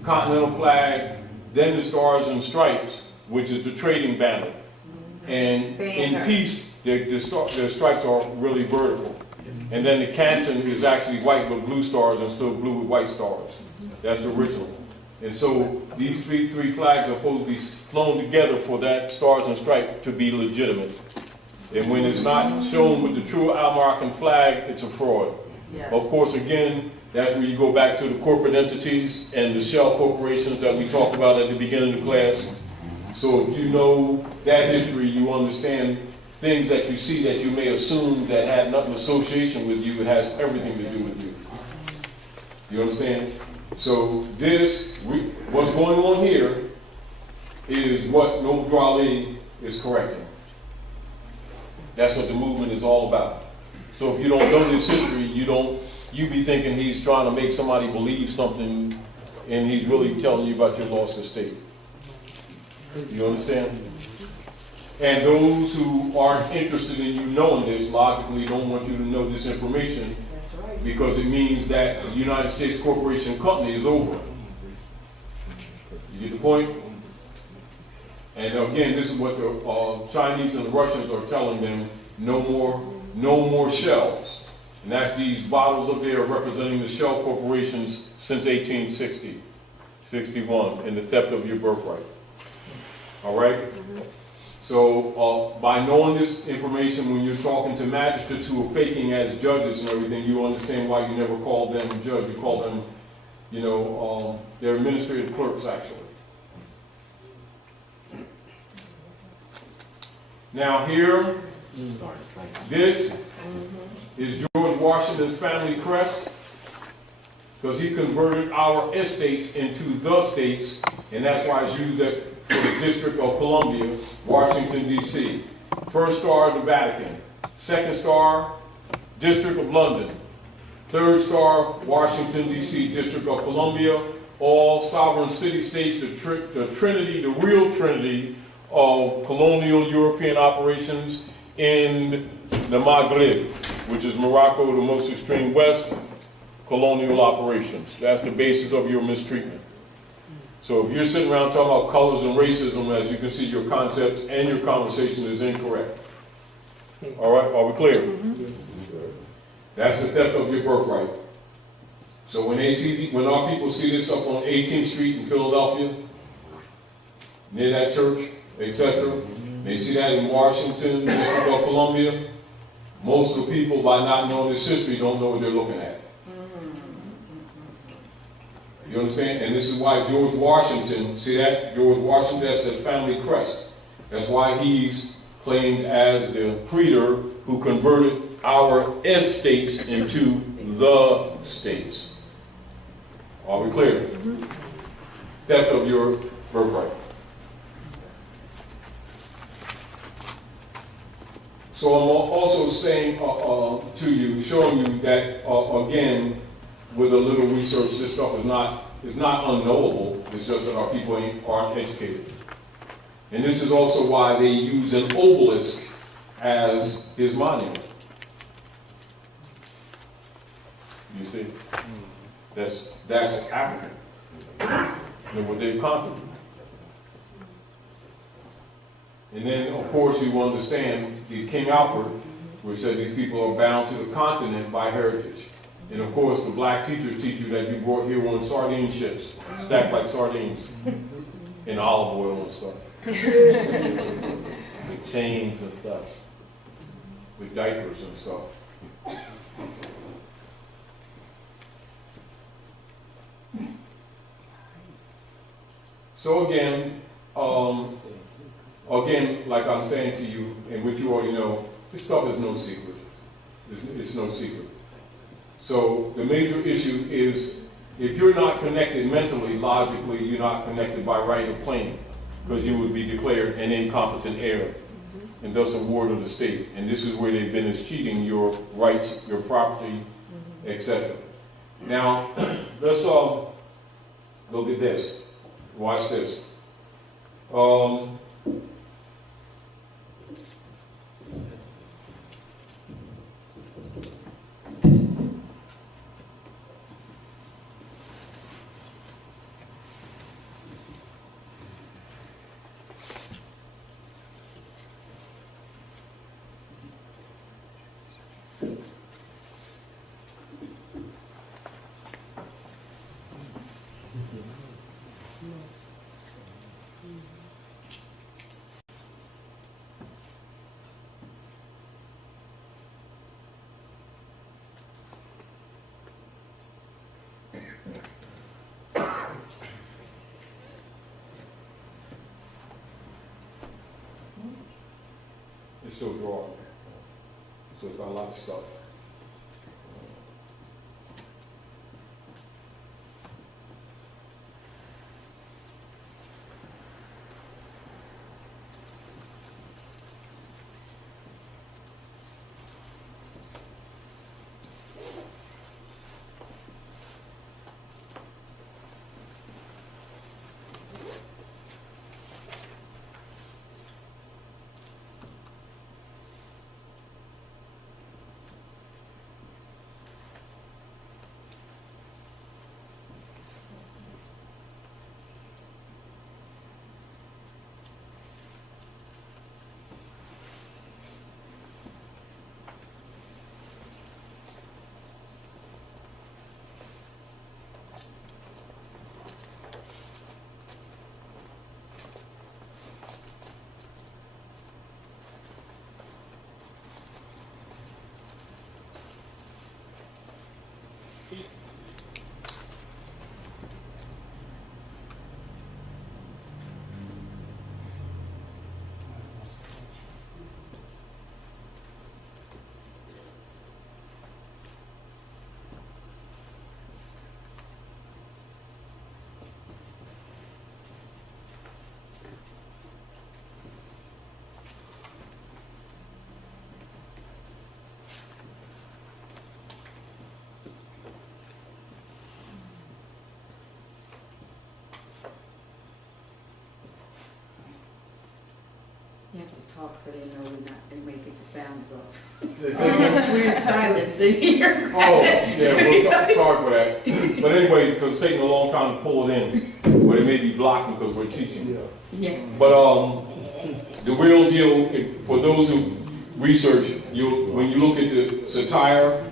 Continental flag, then the Stars and Stripes, which is the trading banner. And in peace, the stripes are really vertical. And then the canton is actually white with blue stars and still blue with white stars. That's the original. And so these three flags are supposed to be flown together for that Stars and Stripes to be legitimate. And when it's not shown with the true Al-Moroccan flag, it's a fraud. Yeah. Of course, again, that's where you go back to the corporate entities and the shell corporations that we talked about at the beginning of the class. So if you know that history, you understand things that you see that you may assume that had nothing association with you, it has everything to do with you. You understand? So what's going on here is what Noble Drali is correcting. That's what the movement is all about. So if you don't know this history, you be thinking he's trying to make somebody believe something and he's really telling you about your lost estate. You understand? And those who aren't interested in you knowing this logically don't want you to know this information because it means that the United States Corporation Company is over. You get the point? And again, this is what the Chinese and the Russians are telling them, no more shells. And that's these bottles up there representing the shell corporations since 1860, 61, and the theft of your birthright. All right? So by knowing this information, when you're talking to magistrates who are faking as judges and everything, you understand why you never call them a judge. You call them, they're administrative clerks, actually. Now here, this is George Washington's family crest, because he converted our estates into the states, and that's why it's used for the District of Columbia, Washington, D.C. First star, the Vatican. Second star, District of London. Third star, Washington, D.C., District of Columbia. All sovereign city-states, the trinity, the real trinity of colonial European operations in the Maghreb, which is Morocco, the most extreme west, colonial operations. That's the basis of your mistreatment. So if you're sitting around talking about colors and racism, as you can see, your concepts and your conversation is incorrect. All right, are we clear? That's the theft of your birthright. So when when our people see this up on 18th Street in Philadelphia, near that church, etc., they see that in Washington, District of Columbia, most of the people, by not knowing this history, don't know what they're looking at. You understand? And this is why George Washington, see that? George Washington, that's family crest. That's why he's claimed as the creator who converted our estates into the states. Are we clear? Theft of your birthright. So I'm also saying to you, showing you that, again, with a little research, this stuff is not unknowable. It's just that our people aren't educated. And this is also why they use an obelisk as his monument. You see? That's African. And what they've conquered. And then, of course, you will understand the King Alfred, which said these people are bound to the continent by heritage. And of course, the black teachers teach you that you brought here on sardine ships, stacked like sardines, in olive oil and stuff. With chains and stuff. With diapers and stuff. So again, like I'm saying to you, and which you already know, this stuff is no secret. It's no secret. So the major issue is, if you're not connected mentally, logically, you're not connected by right of claim, because you would be declared an incompetent heir, and thus a ward of the state. And this is where they've been cheating your rights, your property, etc. Now, let's look at this. Watch this. It's still drawing, so it's got a lot of stuff. talk so they know we're not, they may think the sound is off. We're in silence in here. Oh, yeah, well, sorry for that. But anyway, because it's taking a long time to pull it in, but it may be blocking because we're teaching. Yeah. But the real deal, for those who research, when you look at the satire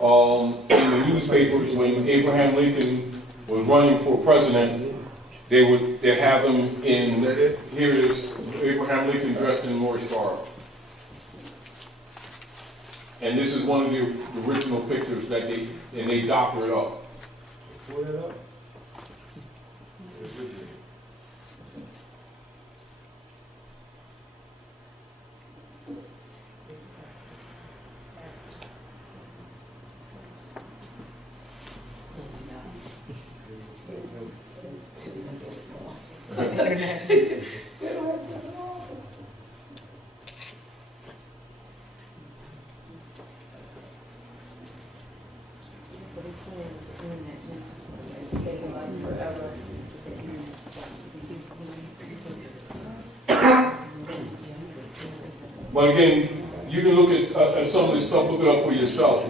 in the newspapers, when Abraham Lincoln was running for president, they have him in, here it is, Abraham Lincoln dressed in Moorish garb. And this is one of the original pictures that they doctor it up. Pull that up. But again, you can look at some of this stuff, look it up for yourself.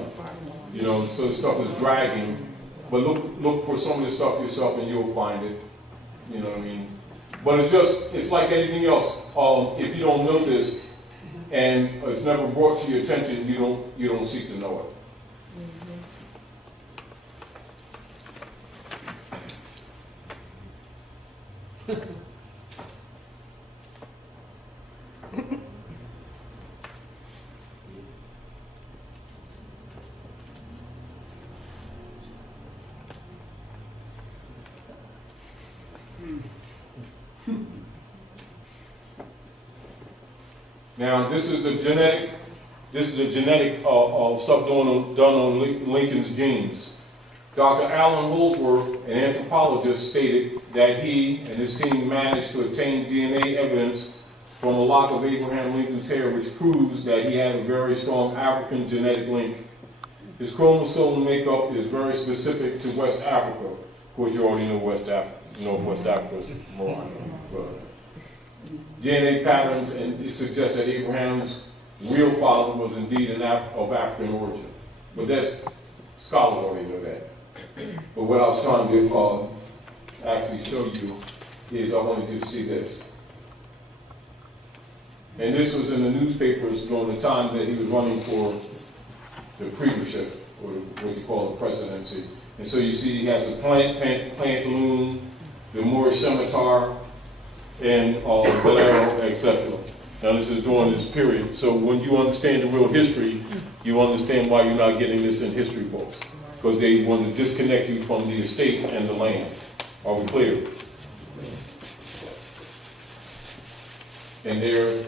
You know, so the stuff is dragging. But look for some of this stuff yourself and you'll find it. You know what I mean? But it's like anything else. If you don't know this and it's never brought to your attention, you don't seek to know it. Now, this is the genetic stuff done on Lincoln's genes. Dr. Alan Holdsworth, an anthropologist, stated that he and his team managed to obtain DNA evidence from a lock of Abraham Lincoln's hair, which proves that he had a very strong African genetic link. His chromosome makeup is very specific to West Africa. Of course, you already know West Africa, Northwest Africa is Morocco. DNA patterns, and it suggests that Abraham's real father was indeed of African origin. But scholars already know that. But what I was trying to actually show you is I wanted you to see this. And this was in the newspapers during the time that he was running for the premiership, or what you call the presidency. And so you see he has a pantaloon, the Moorish scimitar, and bolero, etc. Now this is during this period. So when you understand the real history, you understand why you're not getting this in history books. Because they want to disconnect you from the estate and the land. Are we clear? And there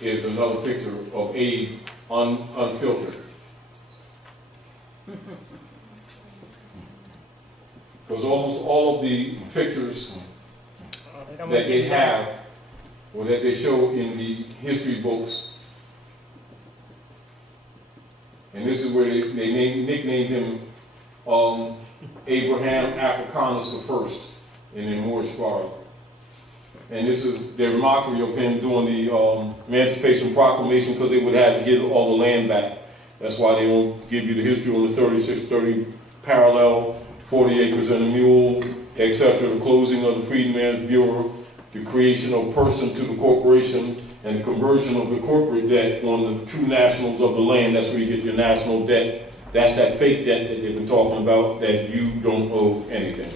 is another picture of Abe unfiltered. Because almost all of the pictures that they have, or that they show in the history books, and this is where they nicknamed him Abraham Africanus I in the Moorish garb. And this is their mockery of him doing the Emancipation Proclamation, because they would have to give all the land back. That's why they won't give you the history on the 3630 parallel, 40 acres and a mule, etc., the closing of the Freedmen's Bureau, the creation of person to the corporation, and the conversion of the corporate debt on the true nationals of the land. That's where you get your national debt. That's that fake debt that they've been talking about, that you don't owe anything.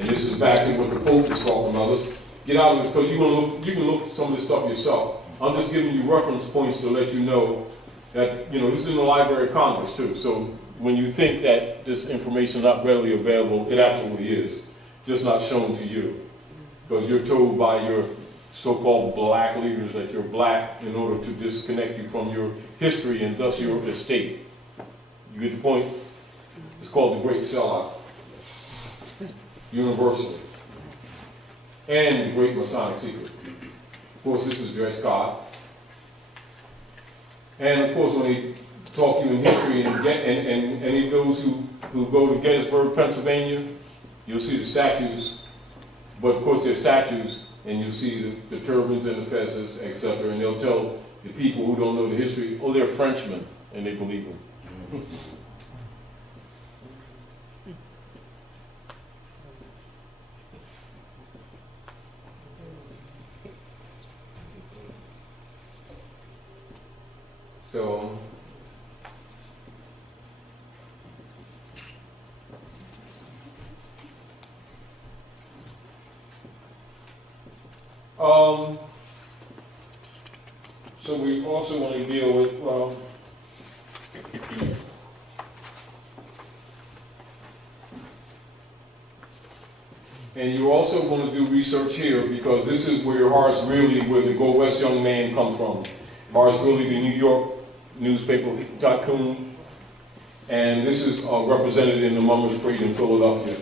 And this is back to what the Pope is talking about. Let's get out of this, because you can look at some of this stuff yourself. I'm just giving you reference points to let you know that, this is in the Library of Congress too. So when you think that this information is not readily available, it absolutely is, just not shown to you. Because you're told by your so-called black leaders that you're black in order to disconnect you from your history and thus your estate. You get the point? It's called the Great Sellout. Universally. And the Great Masonic Secrets. Of course, this is Dred Scott. And of course, when they talk to you in history, and any of those who go to Gettysburg, Pennsylvania, you'll see the statues. But of course, they're statues and you see the turbans and the fezzes, etc. And they'll tell the people who don't know the history, oh, they're Frenchmen, and they believe them. So, so we also want to deal with, and you also want to do research here because this is where Horace Greeley, where the Go West young man comes from. Horace Greeley, the New York newspaper tycoon, and this is represented in the Mummers Parade in Philadelphia.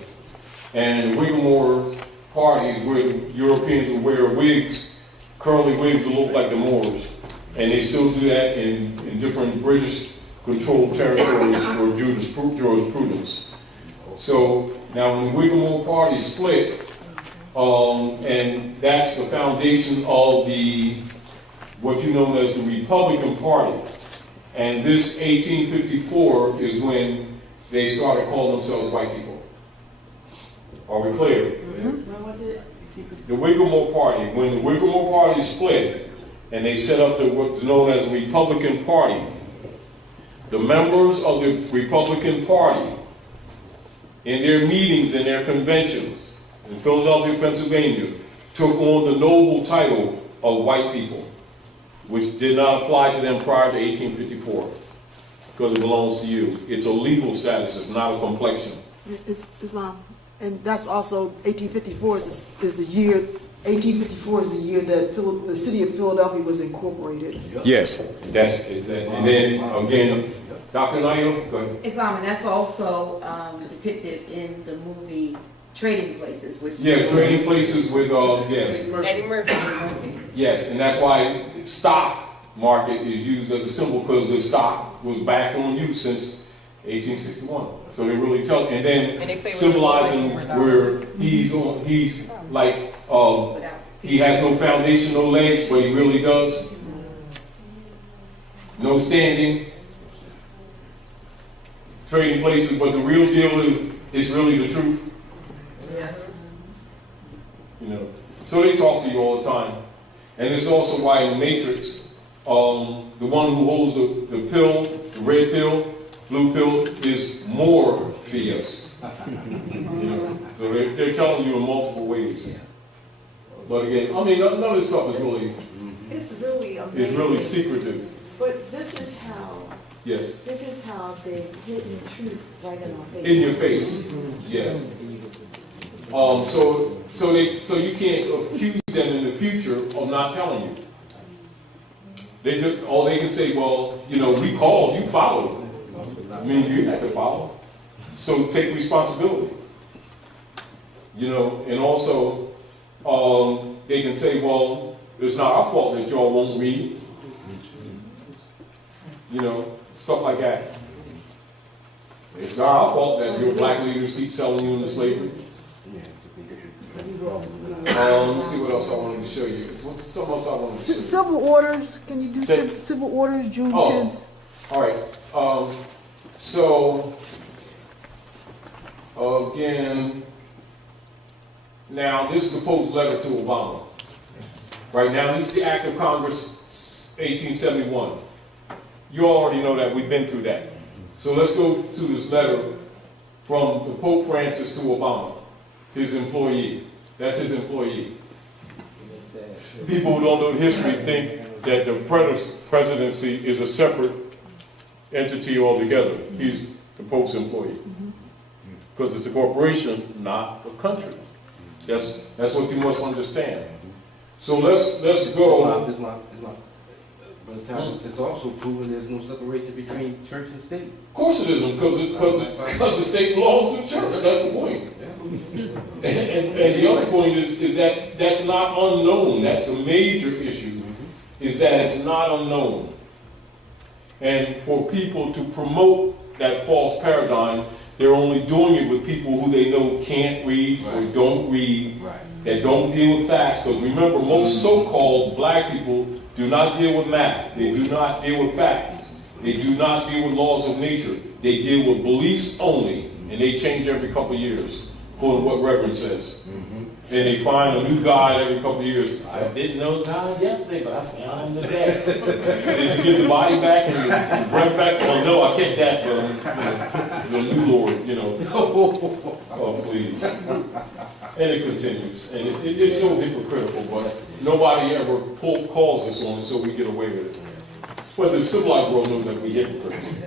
And the Whittemore parties where the Europeans would wear wigs, curly wigs that look like the Moors. And they still do that in different British-controlled territories for jurisprudence. So now when the Whittemore party split, and that's the foundation of what you know as the Republican Party. And this 1854 is when they started calling themselves white people. Are we clear? When was it? The Whittemore Party, when the Whittemore Party split, and they set up what's known as the Republican Party, the members of the Republican Party, in their meetings and their conventions in Philadelphia, Pennsylvania, took on the noble title of white people, which did not apply to them prior to 1854, because it belongs to you. It's a legal status, it's not a complexion. It's Islam. And that's also 1854 is the year. 1854 is the year that the city of Philadelphia was incorporated. Yes, that's that. And then again, Dr. Nayo, go ahead. Islam, and that's also depicted in the movie Trading Places, which yes, Trading Places with yes, Eddie Murphy. yes, and that's why stock market is used as a symbol because the stock was back on use since 1861. So they really tell, and then symbolizing where he's like, he has no foundation, no legs, but he really does. No standing. Trading Places, but the real deal is, it's really the truth. Yes. You know, so they talk to you all the time. And it's also why in the Matrix, the one who holds the pill, the red pill, blue pill, is Morpheus. You know, so they're telling you in multiple ways. But again, I mean, none of this stuff is really, It's really amazing. it's really secretive. But this is how, Yes, this is how they've hidden the truth right in our face. in your face. Yes. So you can't accuse them in the future of not telling you. They just, all they can say, well, you know, we called, you followed. I mean, you had to follow. So take responsibility. You know, and also, they can say, well, it's not our fault that y'all won't read. You know, stuff like that. It's not our fault that your black leaders keep selling you into slavery. Let me see what else I wanted to show you. What's something else I wanted to show you? Civil orders. Can you do civil orders June 10th? All right. So again, now this is the Pope's letter to Obama. Right now, this is the Act of Congress, 1871. You already know that. We've been through that. So let's go to this letter from the Pope Francis to Obama, his employee. That's his employee. People who don't know the history think that the presidency is a separate entity altogether. He's the Pope's employee. Because it's a corporation, not a country. That's what you must understand. So let's go. But it's also proven there's no separation between church and state. Of course it isn't, because the state belongs to the church. That's the point. And the other point is that that's not unknown. That's the major issue, is that it's not unknown. And for people to promote that false paradigm, they're only doing it with people who they know can't read or don't read, that don't deal with facts. Because remember, most so-called black people do not deal with math. They do not deal with facts. They do not deal with laws of nature. They deal with beliefs only, and they change every couple of years, according to what Reverend says. And they find a new God every couple of years. I didn't know God yesterday, but I found him today. Did you give the body back and the breath back? Oh no, I kept that, the new Lord, you know. Oh please. And it continues. And it's so hypocritical, but nobody ever calls us on it, so we get away with it. But the civilized world knows that we hypocrites.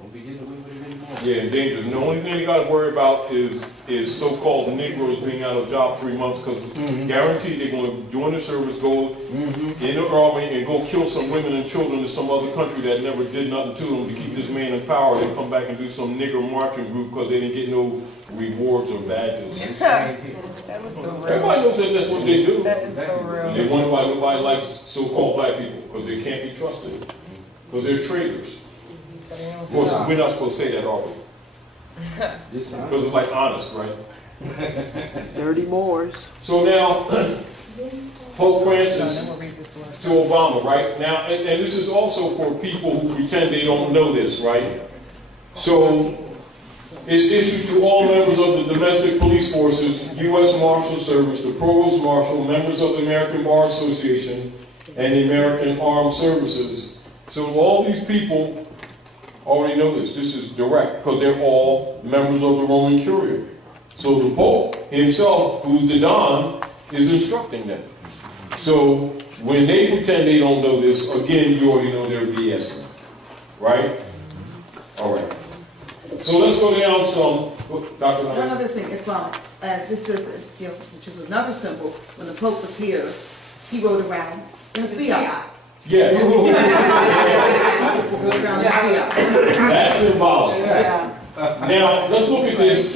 Don't be getting away with it anymore. Yeah, and dangerous. And the only thing you got to worry about is so-called Negroes being out of job 3 months, because guaranteed they're going to join the service, go in the army, and go kill some women and children in some other country that never did nothing to them to keep this man in power. They come back and do some nigger marching group because they didn't get no rewards or badges. That was so real. Everybody knows that that's what they do. That is so real. And they wonder why nobody likes so-called black people, because they can't be trusted, because they're traitors. Of course, we're not supposed to say that, are we? Because it's like honest, right? 30 more. So now, Pope Francis to Obama, right? Now, and this is also for people who pretend they don't know this, right? So, it's issued to all members of the domestic police forces, U.S. Marshal Service, the Provost Marshal, members of the American Bar Association, and the American Armed Services. So all these people already know this. This is direct, because they're all members of the Roman Curia. So the Pope himself, who's the Don, is instructing them. So when they pretend they don't know this, again, you already know they're BSing. Right? All right. So let's go down some. Dr. One other thing, Islam, just as, which is another symbol, when the Pope was here, he rode around in a Fiat. Yes. Rode around in a Fiat. That's symbolic. Yeah. Now, let's look at this.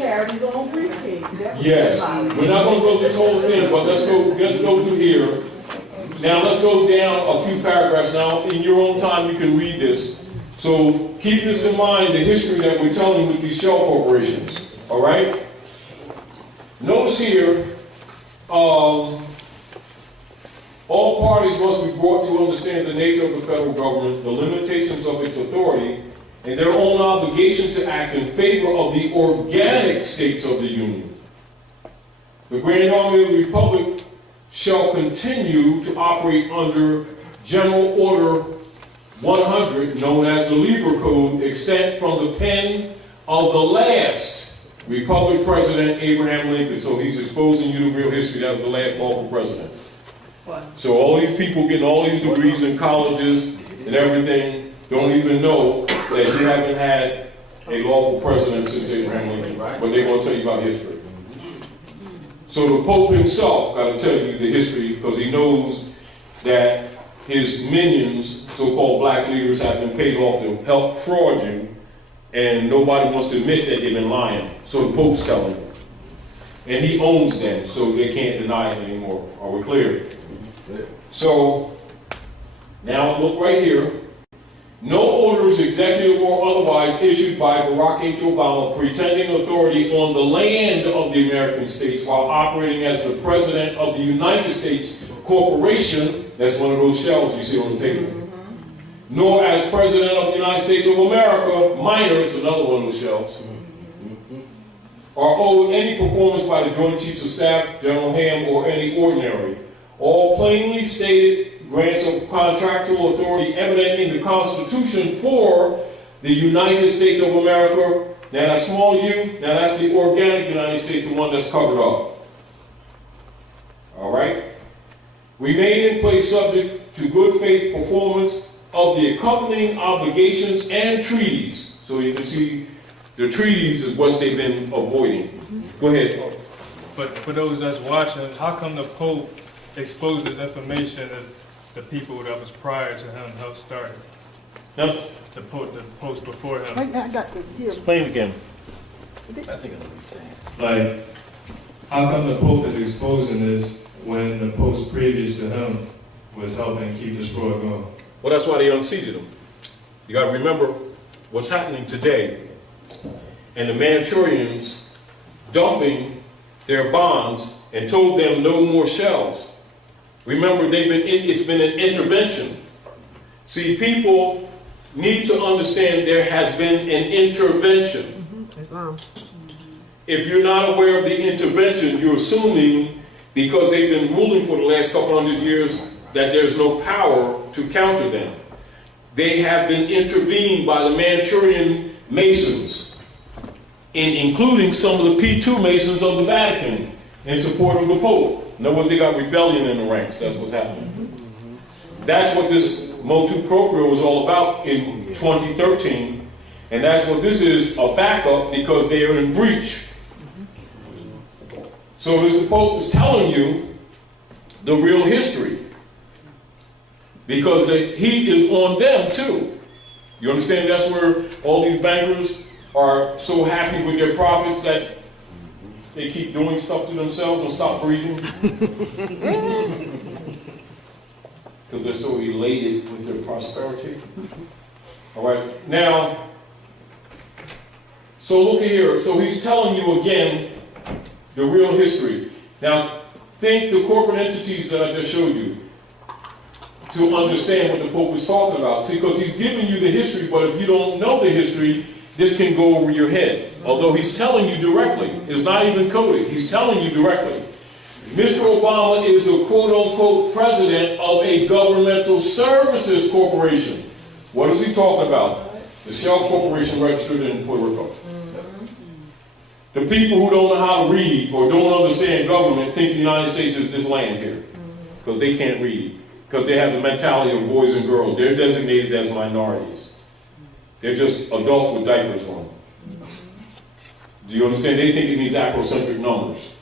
Yes. We're not going to go this whole thing, but let's go through here. Now, let's go down a few paragraphs. Now, in your own time, you can read this. So, keep this in mind, the history that we're telling with these shell corporations. All right? Notice here, all parties must be brought to understand the nature of the federal government, the limitations of its authority, and their own obligation to act in favor of the organic states of the Union. The Grand Army of the Republic shall continue to operate under General Order 100, known as the Lieber Code, extant from the pen of the last Republic President, Abraham Lincoln. So he's exposing you to real history. That was the last lawful president. So all these people getting all these degrees in colleges and everything don't even know that you haven't had a lawful president since Abraham Lincoln. But they're going to tell you about history. So the Pope himself got to tell you the history, because he knows that his minions, so-called black leaders, have been paid off to help fraud you, and nobody wants to admit that they've been lying. So the Pope's telling you. And he owns them, so they can't deny it anymore. Are we clear? So, now look right here. No orders, executive or otherwise, issued by Barack H. Obama pretending authority on the land of the American states while operating as the President of the United States Corporation, that's one of those shells you see on the table, nor as President of the United States of America, minor, it's another one of those shells, are owed any performance by the Joint Chiefs of Staff, General Ham, or any ordinary. All plainly stated grants of contractual authority evident in the Constitution for the United States of America. Now that small u, now that's the organic United States, the one that's covered up. All right? Remain in place subject to good faith performance of the accompanying obligations and treaties. So you can see the treaties is what they've been avoiding. Go ahead. But for those that's watching, how come the Pope exposed this information that the people that was prior to him helped start it? Yep. The post before him. I got it here. Explain again. I think I know what you're saying. Like, how come the Pope is exposing this when the post previous to him was helping keep this fraud going? Well, that's why they unseated him. You got to remember what's happening today and the Manchurians dumping their bonds and told them no more shells. Remember, it's been an intervention. See, people need to understand there has been an intervention. If you're not aware of the intervention, you're assuming because they've been ruling for the last couple hundred years that there's no power to counter them. They have been intervened by the Manchurian Masons, including some of the P2 Masons of the Vatican in support of the Pope. In other words, they got rebellion in the ranks. That's what's happening. That's what this motu proprio was all about in 2013. And that's what this is, a backup, because they are in breach. So the Pope is telling you the real history. Because the heat is on them too. You understand? That's where all these bankers are so happy with their profits that they keep doing stuff to themselves and stop breathing. Because they're so elated with their prosperity. All right. Now, so look here. So he's telling you again the real history. Now, think the corporate entities that I just showed you to understand what the Pope is talking about. See, because he's giving you the history, but if you don't know the history, this can go over your head. Although he's telling you directly. It's not even coded. He's telling you directly. Mr. Obama is the quote-unquote president of a governmental services corporation. What is he talking about? The Shell Corporation registered in Puerto Rico. The people who don't know how to read or don't understand government think the United States is this land here. Because they can't read. Because they have the mentality of boys and girls. They're designated as minorities. They're just adults with diapers on. Do you understand? They think it means Afrocentric numbers.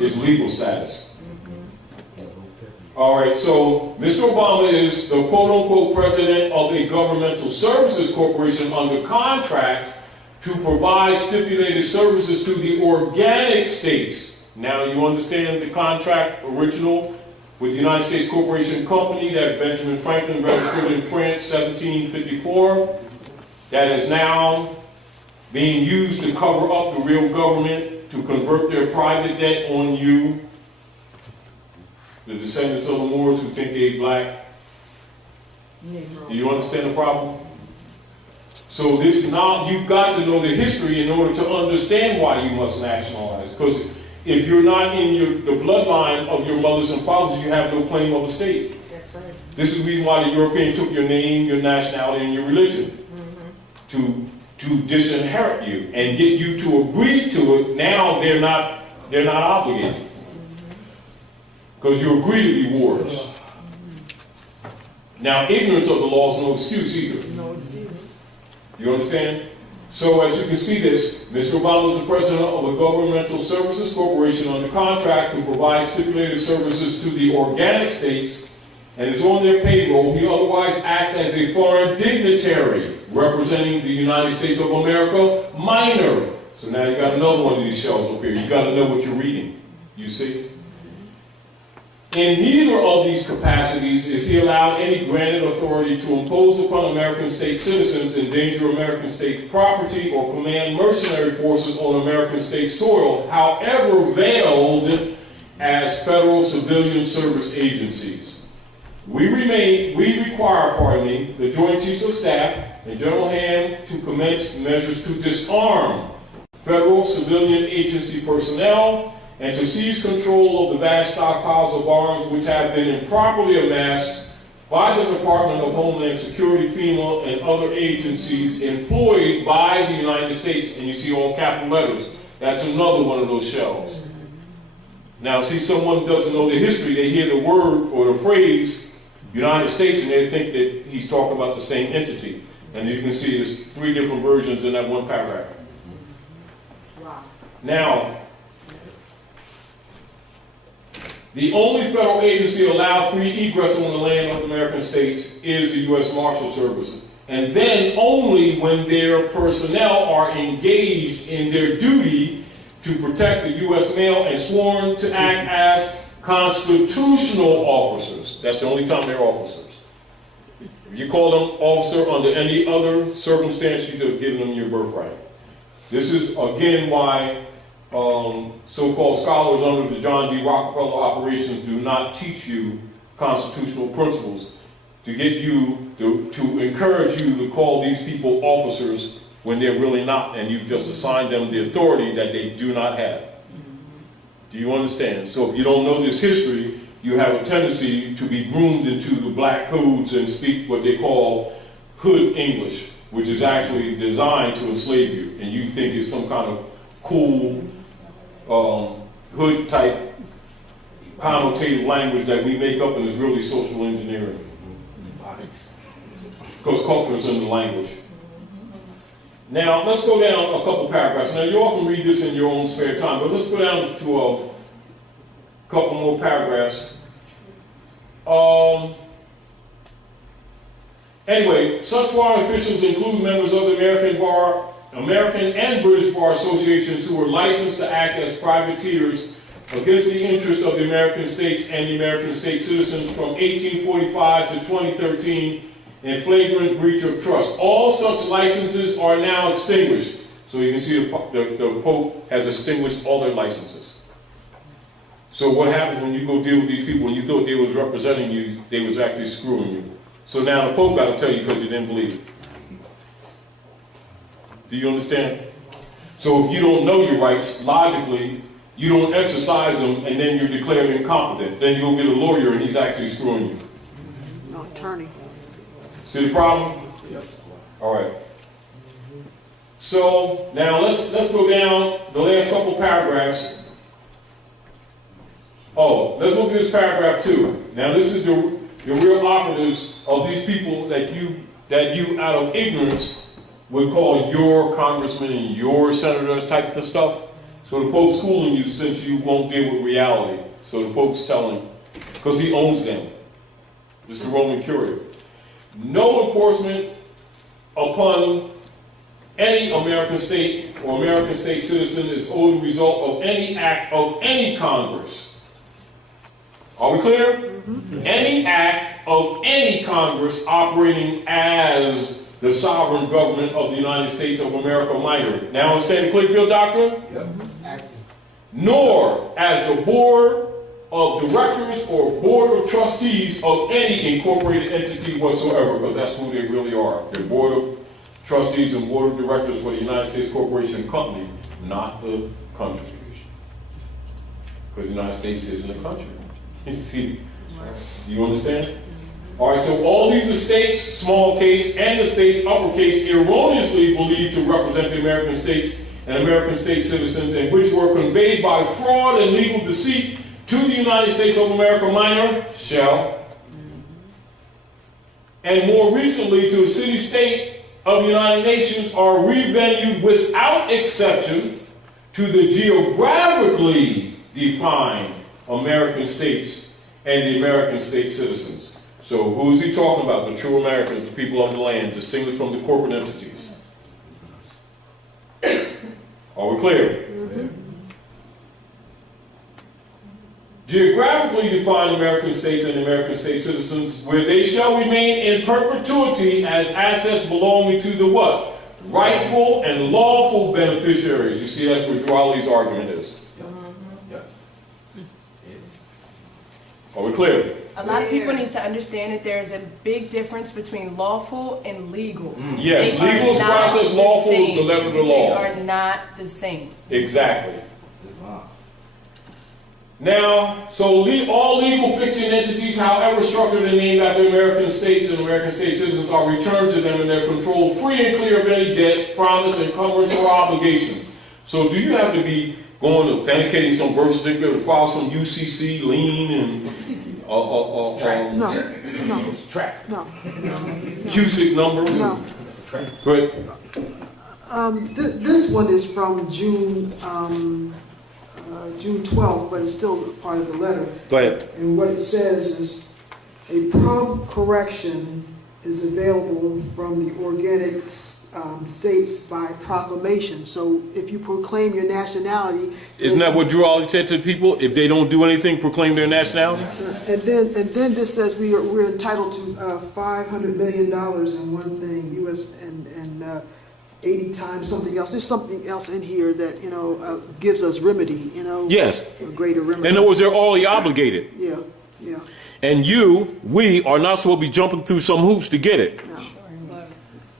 It's legal status. All right, so Mr. Obama is the quote-unquote president of a governmental services corporation under contract to provide stipulated services to the organic states. Now you understand the contract original with the United States Corporation Company that Benjamin Franklin registered in France 1754 that is now being used to cover up the real government to convert their private debt on you, the descendants of the Moors who think they're black. Do you understand the problem? So this now, you've got to know the history in order to understand why you must nationalize. Because if you're not in the bloodline of your mothers and fathers, you have no claim of a state. That's right. This is the reason why the European took your name, your nationality, and your religion to disinherit you and get you to agree to it. Now they're not obligated because you agree to be wards. Now ignorance of the law is no excuse either. You understand? So as you can see this, Mr. Obama is the president of a governmental services corporation under contract to provide stipulated services to the organic states and is on their payroll. He otherwise acts as a foreign dignitary representing the United States of America minor. So now you got another one of these shells up here. You got to know what you're reading. You see? In neither of these capacities is he allowed any granted authority to impose upon American state citizens, endanger American state property, or command mercenary forces on American state soil, however veiled as federal civilian service agencies. We require, the Joint Chiefs of Staff and General Hand to commence measures to disarm federal civilian agency personnel and to seize control of the vast stockpiles of arms which have been improperly amassed by the Department of Homeland Security, FEMA, and other agencies employed by the United States. And you see all capital letters. That's another one of those shells. Now, see, someone doesn't know the history. They hear the word or the phrase United States and they think that he's talking about the same entity. And you can see there's 3 different versions in that one paragraph. Wow. Now, the only federal agency allowed free egress on the land of the American states is the U.S. Marshal Service. And then only when their personnel are engaged in their duty to protect the U.S. mail and sworn to act as constitutional officers. That's the only time they're officers. If you call them officer under any other circumstance, you're just giving them your birthright. This is, again, why so-called scholars under the John D. Rockefeller operations do not teach you constitutional principles to get you, to encourage you to call these people officers when they're really not, and you've just assigned them the authority that they do not have. Do you understand? So if you don't know this history, you have a tendency to be groomed into the black codes and speak what they call hood English, which is actually designed to enslave you, and you think it's some kind of cool hood type connotative language that we make up and is really social engineering. Because culture is in the language. Now, let's go down a couple paragraphs. Now, you all can read this in your own spare time, but let's go down to a couple more paragraphs. Anyway, such foreign officials include members of the American and British Bar Associations who were licensed to act as privateers against the interests of the American states and the American state citizens from 1845 to 2013 in flagrant breach of trust. All such licenses are now extinguished. So you can see the Pope has extinguished all their licenses. So what happens when you go deal with these people and you thought they was representing you, they was actually screwing you. So now the Pope got to tell you because you didn't believe it. Do you understand? So if you don't know your rights, logically, you don't exercise them and then you're declared incompetent. Then you'll get a lawyer and he's actually screwing you. No, attorney. See the problem? Yes. All right. So now let's go down the last couple paragraphs. Oh, let's look at this paragraph 2. Now this is the real operatives of these people that you out of ignorance would call your congressmen and your senators type of stuff. So the Pope's schooling you since you won't deal with reality. So the Pope's telling, because he owns them. It's the Roman Curia. No enforcement upon any American state or American state citizen is owed the result of any act of any Congress. Are we clear? Mm-hmm. Any act of any Congress operating as the sovereign government of the United States of America Minor. Now understand the Clearfield Doctrine? Yep. Nor as the board of directors or board of trustees of any incorporated entity whatsoever, because that's who they really are. They're board of trustees and board of directors for the United States Corporation and Company, not the country. Because the United States isn't a country. You see? Do you understand? All right, so all these estates, small case, and the states, uppercase, erroneously believed to represent the American states and American state citizens, and which were conveyed by fraud and legal deceit to the United States of America Minor, shall, and more recently to the city-state of the United Nations, are revenued without exception to the geographically defined American states and the American state citizens. So who is he talking about? The true Americans, the people of the land, distinguished from the corporate entities. Are we clear? Mm-hmm. Geographically defined American states and American state citizens, where they shall remain in perpetuity as assets belonging to the what? Rightful and lawful beneficiaries. You see, that's what Raleig's argument is. Yep. Are we clear? A lot of people need to understand that there is a big difference between lawful and legal. Yes, legal is process, lawful is the letter of the law. They are not the same. Exactly. Now, so all legal fiction entities, however structured and named after American states and American state citizens, are returned to them in their control, free and clear of any debt, promise, encumbrance, or obligation. So do you have to be going authenticating some birth certificate or file some UCC, lien, and QSIC number? No. But this one is from June 12th, but it's still part of the letter. Go ahead. And what it says is, a prompt correction is available from the organic states by proclamation. So if you proclaim your nationality... Isn't that what Drew always said to people? If they don't do anything, proclaim their nationality? And then this says we're entitled to $500 million in one thing, U.S. 80 times something else. There's something else in here that, you know, gives us remedy, you know. Yes. A greater remedy. In other words, they're already obligated. Yeah, yeah. And we are not supposed to be jumping through some hoops to get it. No.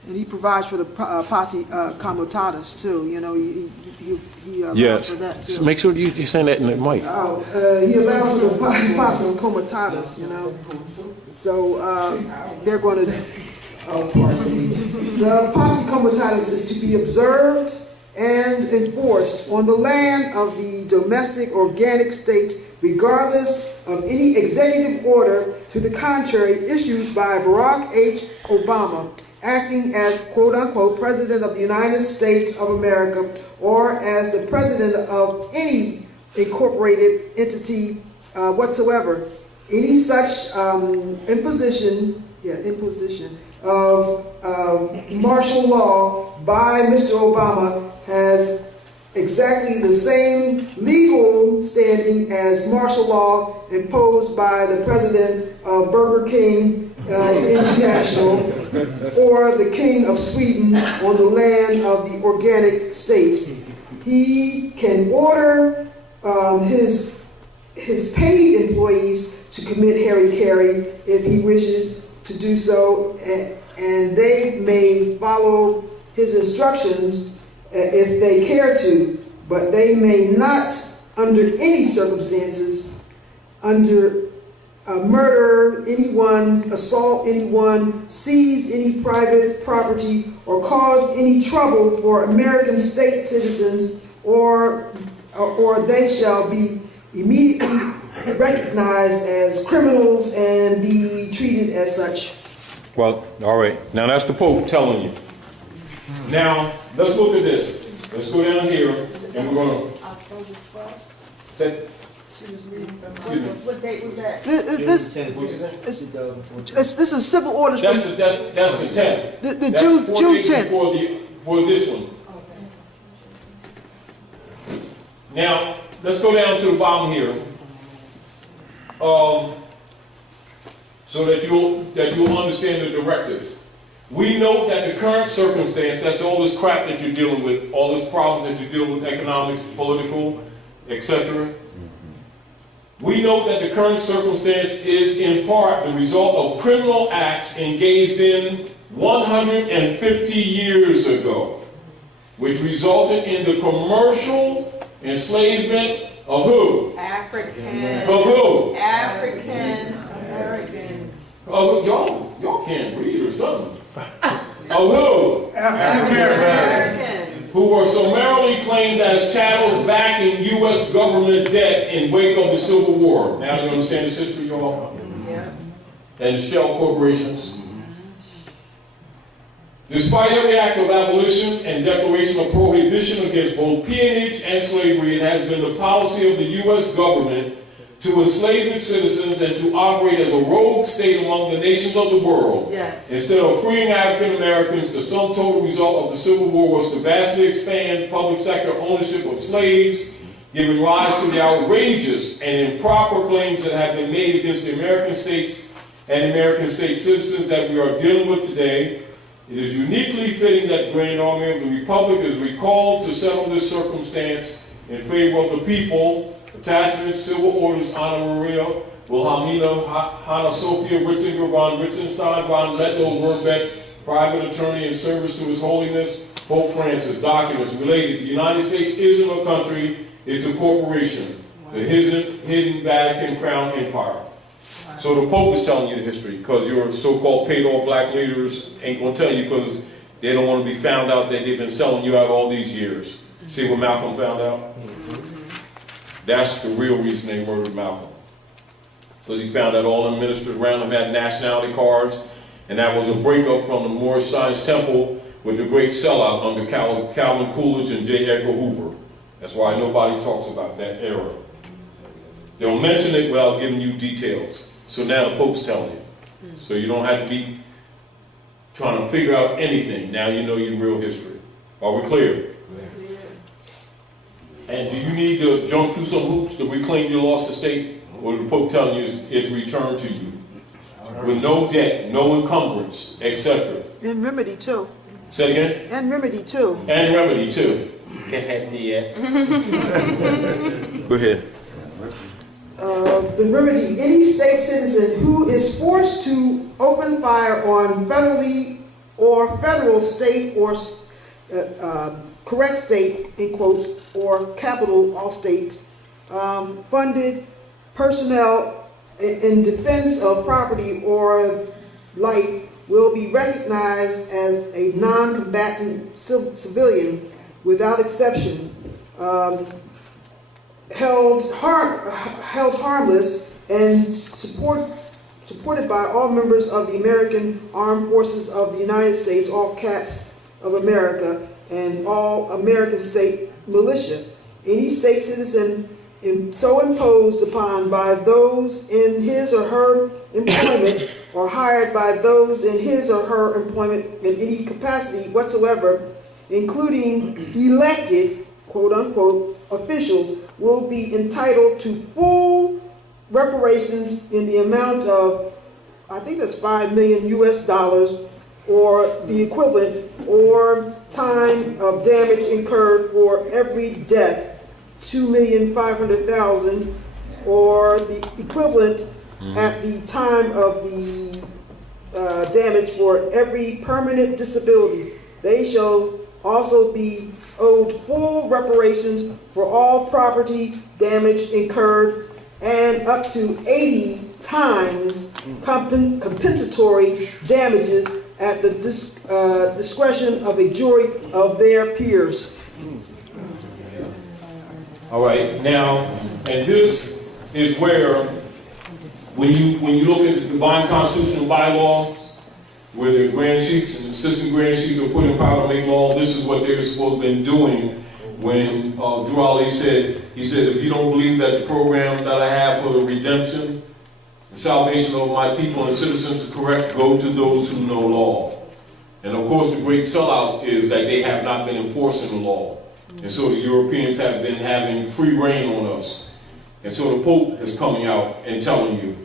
And he provides for the posse comitatus too. You know, he allows for that too. So make sure you're saying that in the mic. Oh, he allows for the posse comitatus. You know, so they're going to. Oh, pardon me. The posse comitatus is to be observed and enforced on the land of the domestic organic state, regardless of any executive order to the contrary issued by Barack H. Obama, acting as quote-unquote President of the United States of America, or as the President of any incorporated entity whatsoever. Any such imposition of martial law by Mr. Obama has exactly the same legal standing as martial law imposed by the President of Burger King International or the King of Sweden on the land of the organic states. He can order his paid employees to commit hara-kiri if he wishes to do so, and they may follow his instructions if they care to, but they may not, under any circumstances, murder anyone, assault anyone, seize any private property, or cause any trouble for American state citizens, or they shall be immediately recognized as criminals and be treated as such. Well, all right. Now that's the Pope telling you. Now, let's look at this. Let's go down here, and we're going to... October 12th. Say, She was reading from, what date was that? This is civil orders. That's the 10th. The June 10th. For this one. Now, let's go down to the bottom here. So that you'll understand the directive. We note that the current circumstance, that's all this crap that you're dealing with, all this problem that you're dealing with, economics, political, etc. We note that the current circumstance is in part the result of criminal acts engaged in 150 years ago, which resulted in the commercial enslavement of who? African. Of who? African Americans. Oh, y'all can't read or something. Of who? African Americans. Who were summarily claimed as chattels back in U.S. government debt in wake of the Civil War. Now you understand this history, y'all? Yeah. And shell corporations. Despite every act of abolition and declaration of prohibition against both peonage and slavery, it has been the policy of the U.S. government to enslave its citizens and to operate as a rogue state among the nations of the world. Yes. Instead of freeing African Americans, the sum total result of the Civil War was to vastly expand public sector ownership of slaves, giving rise to the outrageous and improper claims that have been made against the American states and American state citizens that we are dealing with today. It is uniquely fitting that the Grand Army of the Republic is recalled to settle this circumstance in favor of the people. Attachments, Civil Orders, Anna Maria, Wilhelmina, Hanna Sophia, Ritzinger, von Ritzenstein, von Letto, Verbeck, private attorney in service to His Holiness, Pope Francis. Documents related. The United States isn't a country, it's a corporation. The hidden Vatican Crown Empire. So the Pope is telling you the history, because your so-called paid-off black leaders ain't going to tell you, because they don't want to be found out that they've been selling you out all these years. See what Malcolm found out? That's the real reason they murdered Malcolm. Because he found out all the ministers around him had nationality cards, and that was a breakup from the Moorish Science Temple with the great sellout under Calvin Coolidge and J. Edgar Hoover. That's why nobody talks about that era. They don't mention it without giving you details. So now the Pope's telling you. So you don't have to be trying to figure out anything. Now you know your real history. Are we clear? And do you need to jump through some hoops to reclaim your lost estate? Or the Pope telling you is returned to you with no debt, no encumbrance, etc. And remedy too. Say it again? And remedy too. And remedy too. Go ahead, dear. Go ahead. The remedy, any state citizen who is forced to open fire on federally or federal, state, or correct state, in quotes, or capital, all states, funded personnel in defense of property or life will be recognized as a non-combatant civilian without exception, held harmless and supported by all members of the American Armed Forces of the United States, all caps of America, and all American state militia. Any state citizen so imposed upon by those in his or her employment or hired by those in his or her employment in any capacity whatsoever, including elected, quote unquote, officials, will be entitled to full reparations in the amount of, I think that's $5 million US, or the equivalent, or time of damage incurred for every death, 2,500,000, or the equivalent at the time of the damage for every permanent disability. They shall also be owed full reparations for all property damage incurred and up to 80 times compensatory damages at the discretion of a jury of their peers. All right, now, and this is where, when you look at the divine constitutional bylaws, where the Grand Sheiks and Assistant Grand Sheiks are put in power to make law, this is what they're supposed to have been doing when Drew Ali said, he said, if you don't believe that the program that I have for the redemption and salvation of my people and citizens is correct, go to those who know law. And of course, the great sellout is that they have not been enforcing the law. And so the Europeans have been having free reign on us. And so the Pope is coming out and telling you.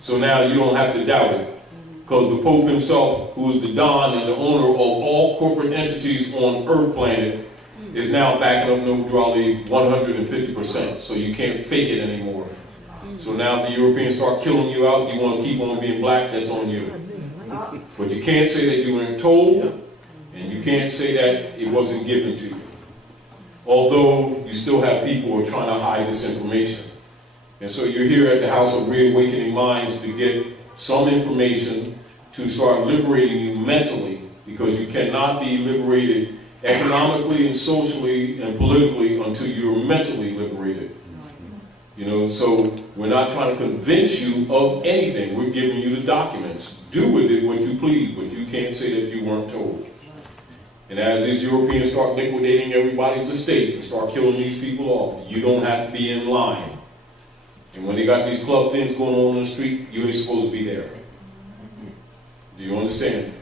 So now you don't have to doubt it. Because the Pope himself, who is the Don and the owner of all corporate entities on Earth planet, is now backing up Noble Raleigh 150%. So you can't fake it anymore. So now if the Europeans start killing you out, you want to keep on being black, that's on you. But you can't say that you weren't told, and you can't say that it wasn't given to you. Although you still have people who are trying to hide this information. And so you're here at the House of Reawakening Minds to get some information to start liberating you mentally, because you cannot be liberated economically and socially and politically until you're mentally liberated. You know, so we're not trying to convince you of anything. We're giving you the documents. Do with it what you please, but you can't say that you weren't told. And as these Europeans start liquidating everybody's estate and start killing these people off, you don't have to be in line. And when they got these club things going on the street, you ain't supposed to be there. Do you understand?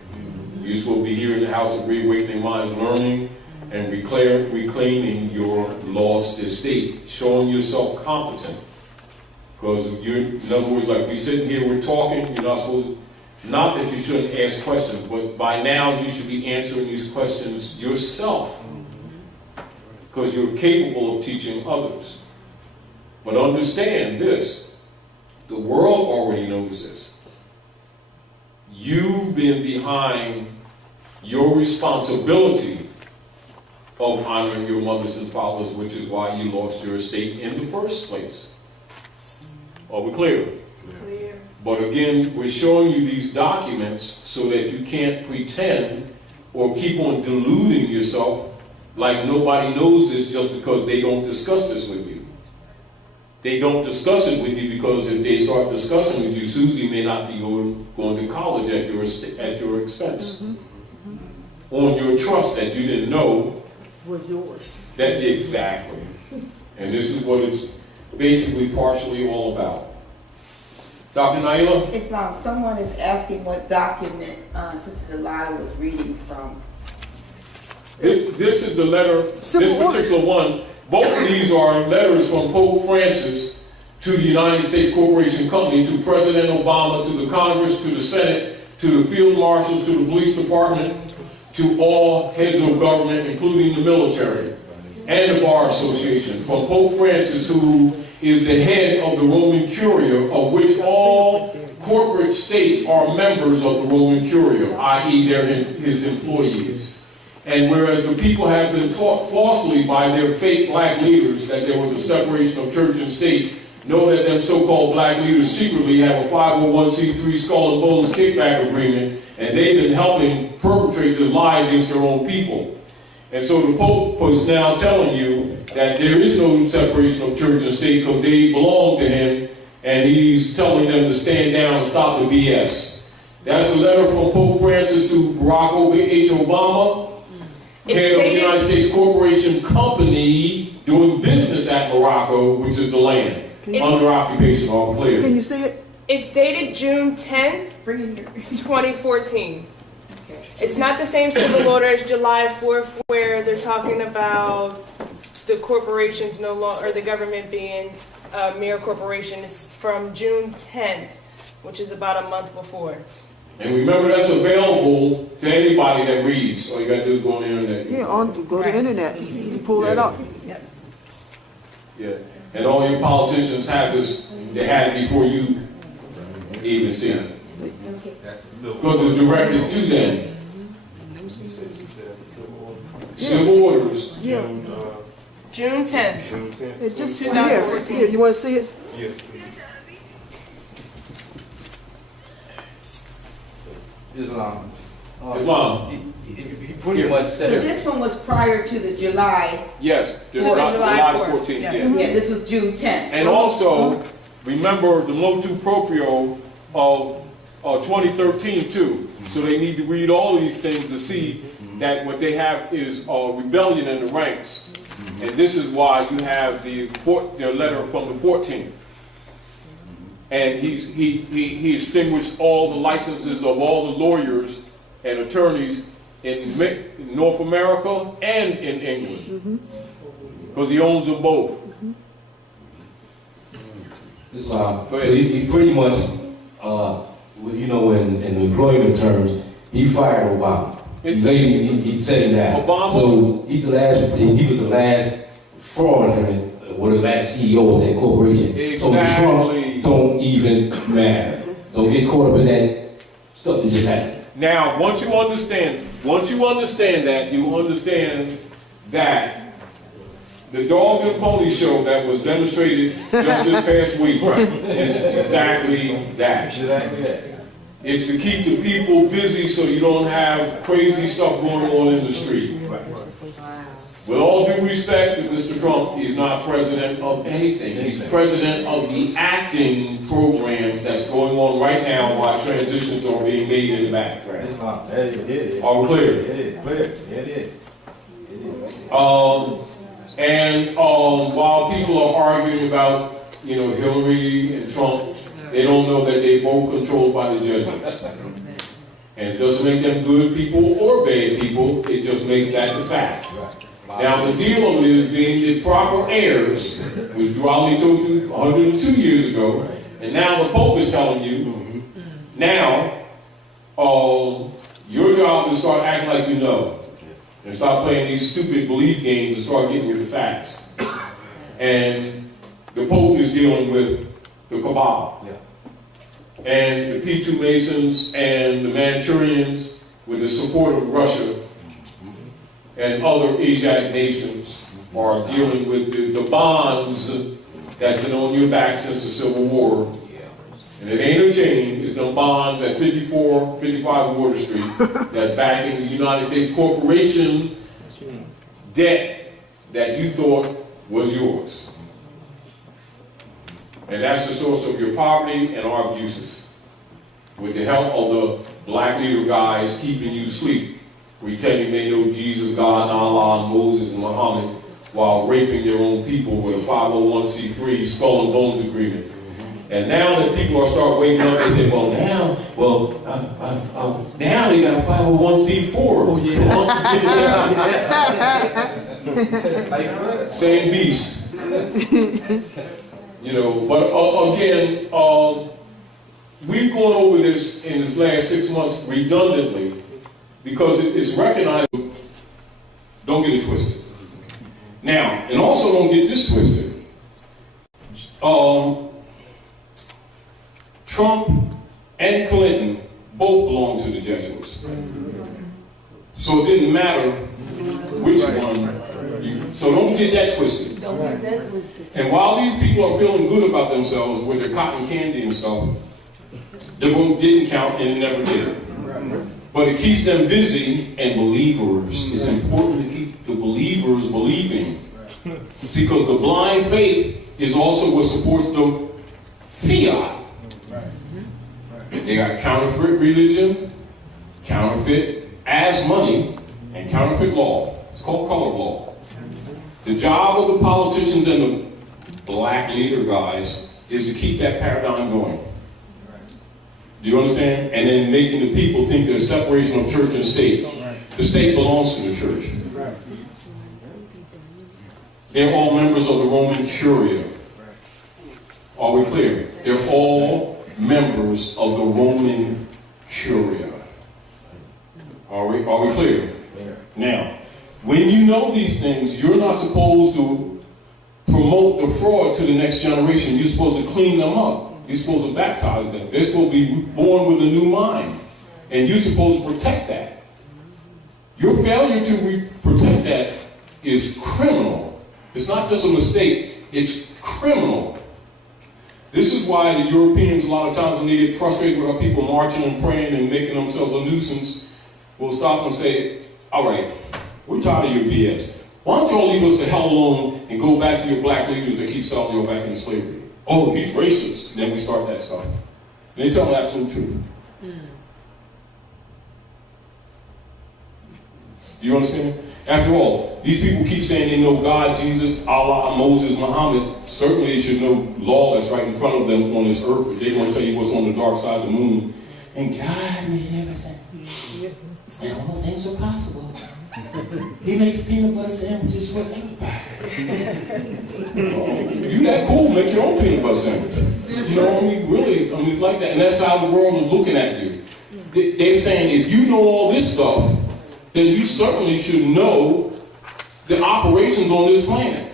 You're supposed to be here in the House of Reawakening Minds, learning and reclaiming your lost estate, showing yourself competent. Because you're, in other words, like we sitting here, we're talking, you're not supposed to, not that you shouldn't ask questions, but by now you should be answering these questions yourself. Because you're capable of teaching others. But understand this, the world already knows this. You've been behind your responsibility of honoring your mothers and fathers, which is why you lost your estate in the first place. Are we clear? Clear. But again, we're showing you these documents so that you can't pretend or keep on deluding yourself like nobody knows this just because they don't discuss this with you. They don't discuss it with you because if they start discussing with you, Susie may not be going to college at your expense. On your trust that you didn't know was yours. That exactly. And this is what it's basically partially all about. Dr. Naila? Islam, someone is asking what document Sister Delilah was reading from. This is the letter, this particular one. Both of these are letters from Pope Francis to the United States Corporation Company, to President Obama, to the Congress, to the Senate, to the field marshals, to the police department, to all heads of government, including the military and the Bar Association, from Pope Francis, who is the head of the Roman Curia, of which all corporate states are members of the Roman Curia, i.e. they're his employees. And whereas the people have been taught falsely by their fake black leaders that there was a separation of church and state, know that them so-called black leaders secretly have a 501c3 skull and bones kickback agreement, and they've been helping perpetrate this lie against their own people. And so the Pope is now telling you that there is no separation of church and state because they belong to him, and he's telling them to stand down and stop the BS. That's the letter from Pope Francis to Barack H. Obama, head of the United States Corporation Company doing business at Morocco, which is the land, under occupation, all clear. Can you see it? It's dated June 10th, 2014. It's not the same civil order as July 4th, where they're talking about the corporations no longer, or the government being a mere corporation. It's from June 10th, which is about a month before. And remember, that's available to anybody that reads. All you got to do is go on the internet. Yeah, go to the internet. You pull that up. Yep. Yeah. And all your politicians have this, they had it before you even see it. Because it's directed to them. Civil orders. Yeah. June 10th. It just here. 2014. Here, you want to see it? Yes, please. Islam. Islam. He pretty much So said it. this one was prior to the July, Yes. To the July 14th. Yes. Yeah. yeah, this was June 10th. And also, remember the motu proprio of 2013 too. So they need to read all of these things to see that what they have is rebellion in the ranks. And this is why you have the letter from the 14th. And he extinguished all the licenses of all the lawyers and attorneys in North America and in England. Because he owns them both. Islam. So he pretty much, you know, in employment terms, he fired Obama. He said him that. Obama? So he was the last fraudulent, or the last CEO of that corporation. Exactly. So Trump don't even matter. Don't get caught up in that stuff that just happened. Now, once you understand that, you understand that the dog and pony show that was demonstrated just this past week is exactly that. It's to keep the people busy so you don't have crazy stuff going on in the street. With all due respect to Mr. Trump, he's not president of anything. He's president of the acting program that's going on right now while transitions are being made in the background. All clear? It is clear. It is. And while people are arguing about, Hillary and Trump, they don't know that they're both controlled by the Jesuits. And it doesn't make them good people or bad people, it just makes that the fact. Now the deal of it is being the proper heirs, which Raleigh told you 102 years ago, and now the Pope is telling you, now your job is to start acting like you know, and stop playing these stupid belief games and start getting with the facts. And the Pope is dealing with the Cabal, and the P2 Masons and the Manchurians with the support of Russia and other Asiatic nations are dealing with the bonds that's been on your back since the Civil War. And it ain't a chain, it's no bonds at 55 Water Street that's backing the United States Corporation debt that you thought was yours. And that's the source of your poverty and our abuses. With the help of the black leader guys keeping you asleep, pretending they know Jesus, God, Allah, and Moses, and Muhammad, while raping their own people with a 501c3 skull and bones agreement. And now that people are starting waking up, they say, now they got a 501c4. Same beast. But again, we've gone over this in this last 6 months redundantly, because it's recognized. Don't get it twisted. Now, and also don't get this twisted. Trump and Clinton both belong to the Jesuits. So it didn't matter which one. So don't get that twisted. Don't get that twisted. And while these people are feeling good about themselves with their cotton candy and stuff, the vote didn't count and it never did. But it keeps them busy, and believers. It's important to keep the believers believing. See, because the blind faith is also what supports the fiat. They got counterfeit religion, counterfeit as money, and counterfeit law. It's called color law. The job of the politicians and the black leader guys is to keep that paradigm going. Do you understand? And then making the people think there's separation of church and state. The state belongs to the church. They're all members of the Roman Curia. Are we clear? They're all members of the Roman Curia. Are we clear? Now, when you know these things, you're not supposed to promote the fraud to the next generation. You're supposed to clean them up. You're supposed to baptize them. They're supposed to be born with a new mind. And you're supposed to protect that. Your failure to protect that is criminal. It's not just a mistake, it's criminal. This is why the Europeans, a lot of times when they get frustrated with our people marching and praying and making themselves a nuisance, will stop and say, all right, we're tired of your BS. Why don't y'all leave us the hell alone and go back to your black leaders that keep selling you back into slavery? Oh, he's racist. And then we start that stuff. And they tell the absolute truth. Do you understand? After all, these people keep saying they know God, Jesus, Allah, Moses, Muhammad. Certainly they should know law that's right in front of them on this earth. But they're going to tell you what's on the dark side of the moon. And God made everything. And all things are possible. He makes peanut butter sandwiches for everybody. You that cool, make your own peanut butter sandwich. You know what I mean? Really, it's like that. And that's how the world is looking at you. They're saying if you know all this stuff, then you certainly should know the operations on this planet.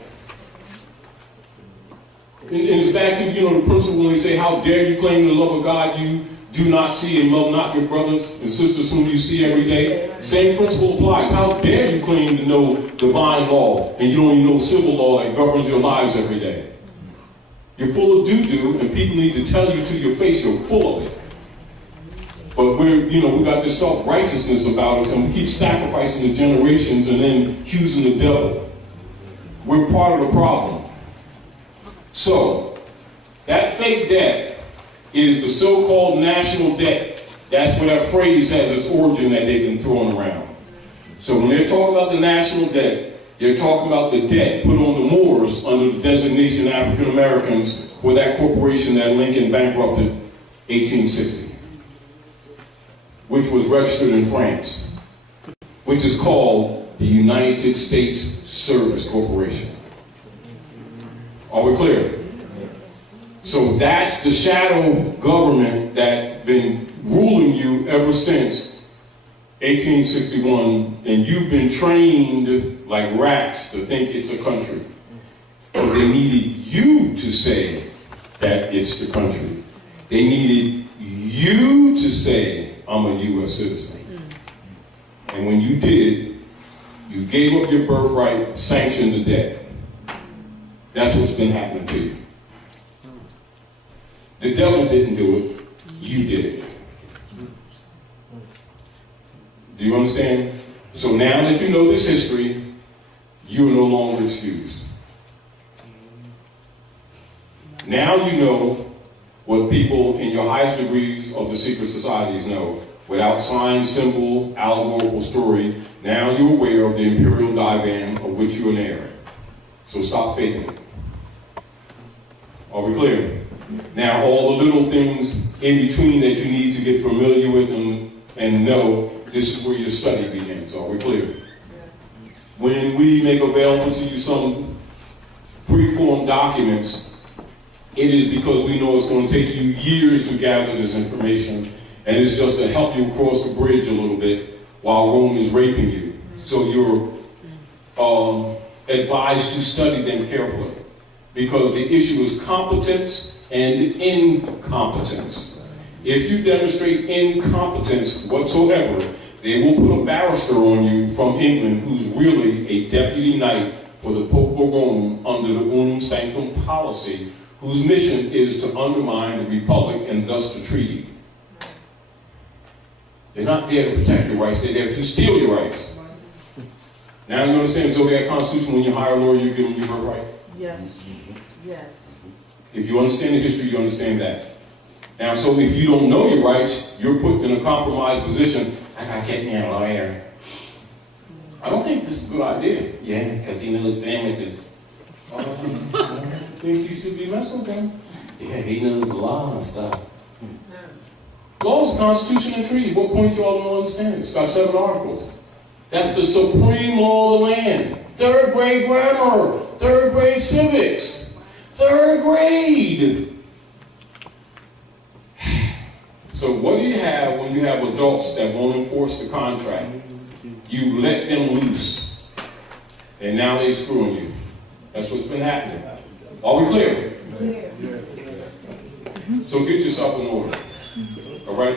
And it's back to, the principle when they say, how dare you claim the love of God you do not see and love not your brothers and sisters whom you see every day. Same principle applies. How dare you claim to know divine law and you don't even know civil law that governs your lives every day. You're full of doo-doo and people need to tell you to your face you're full of it. But we got this self-righteousness about us and we keep sacrificing the generations and then accusing the devil. We're part of the problem. So, that fake debt is the so-called national debt. That's where that phrase has its origin that they've been throwing around. So when they're talking about the national debt, they're talking about the debt put on the Moors under the designation of African Americans for that corporation that Lincoln bankrupted 1860, which was registered in France, which is called the United States Service Corporation. Are we clear? So that's the shadow government that's been ruling you ever since 1861, and you've been trained like rats to think it's a country. So they needed you to say that it's the country. They needed you to say, I'm a U.S. citizen. And when you did, you gave up your birthright, sanctioned the debt. That's what's been happening to you. The devil didn't do it, you did it. Do you understand? So now that you know this history, you are no longer excused. Now you know what people in your highest degrees of the secret societies know. Without sign, symbol, allegorical story, now you're aware of the imperial divan of which you're an heir. So stop faking it. Are we clear? Now, all the little things in between that you need to get familiar with and know, this is where your study begins. Are we clear? When we make available to you some pre-formed documents, it is because we know it's going to take you years to gather this information, and it's just to help you cross the bridge a little bit while Rome is raping you. So you're advised to study them carefully, because the issue is competence and incompetence. If you demonstrate incompetence whatsoever, they will put a barrister on you from England who's really a deputy knight for the Pope of Rome under the Unam Sanctam policy, whose mission is to undermine the Republic and thus the treaty. They're not there to protect your rights, they're there to steal your rights. Now you understand the Zodiac Constitution, when you hire a lawyer, you give them your birthright? Yes. Yes. If you understand the history, you understand that. Now, so if you don't know your rights, you're put in a compromised position. I gotta get me a lawyer. I don't think this is a good idea. Yeah, because he knows sandwiches. I think you should be messing with him. Yeah, he knows the law and stuff. Law is the Constitution and treaty. What point you all don't understand? It's got 7 articles. That's the supreme law of the land. 3rd grade grammar, 3rd grade civics, 3rd grade. So what do you have when you have adults that won't enforce the contract? You let them loose, and now they're screwing you. That's what's been happening. Are we clear? So get yourself in order. All right?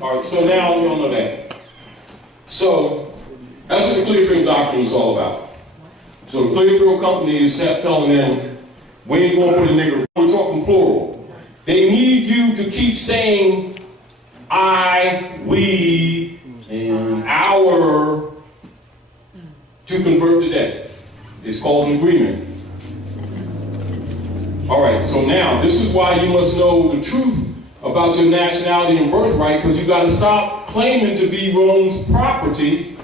All right, so now we all know that. So that's what the Clearfield Doctrine is all about. So the Clearfield Company is telling them, when you going for the nigger, we're talking plural. They need you to keep saying I, we, and our to convert the debt. It's called an agreement. All right, so now this is why you must know the truth about your nationality and birthright, because you got to stop claiming to be Rome's property,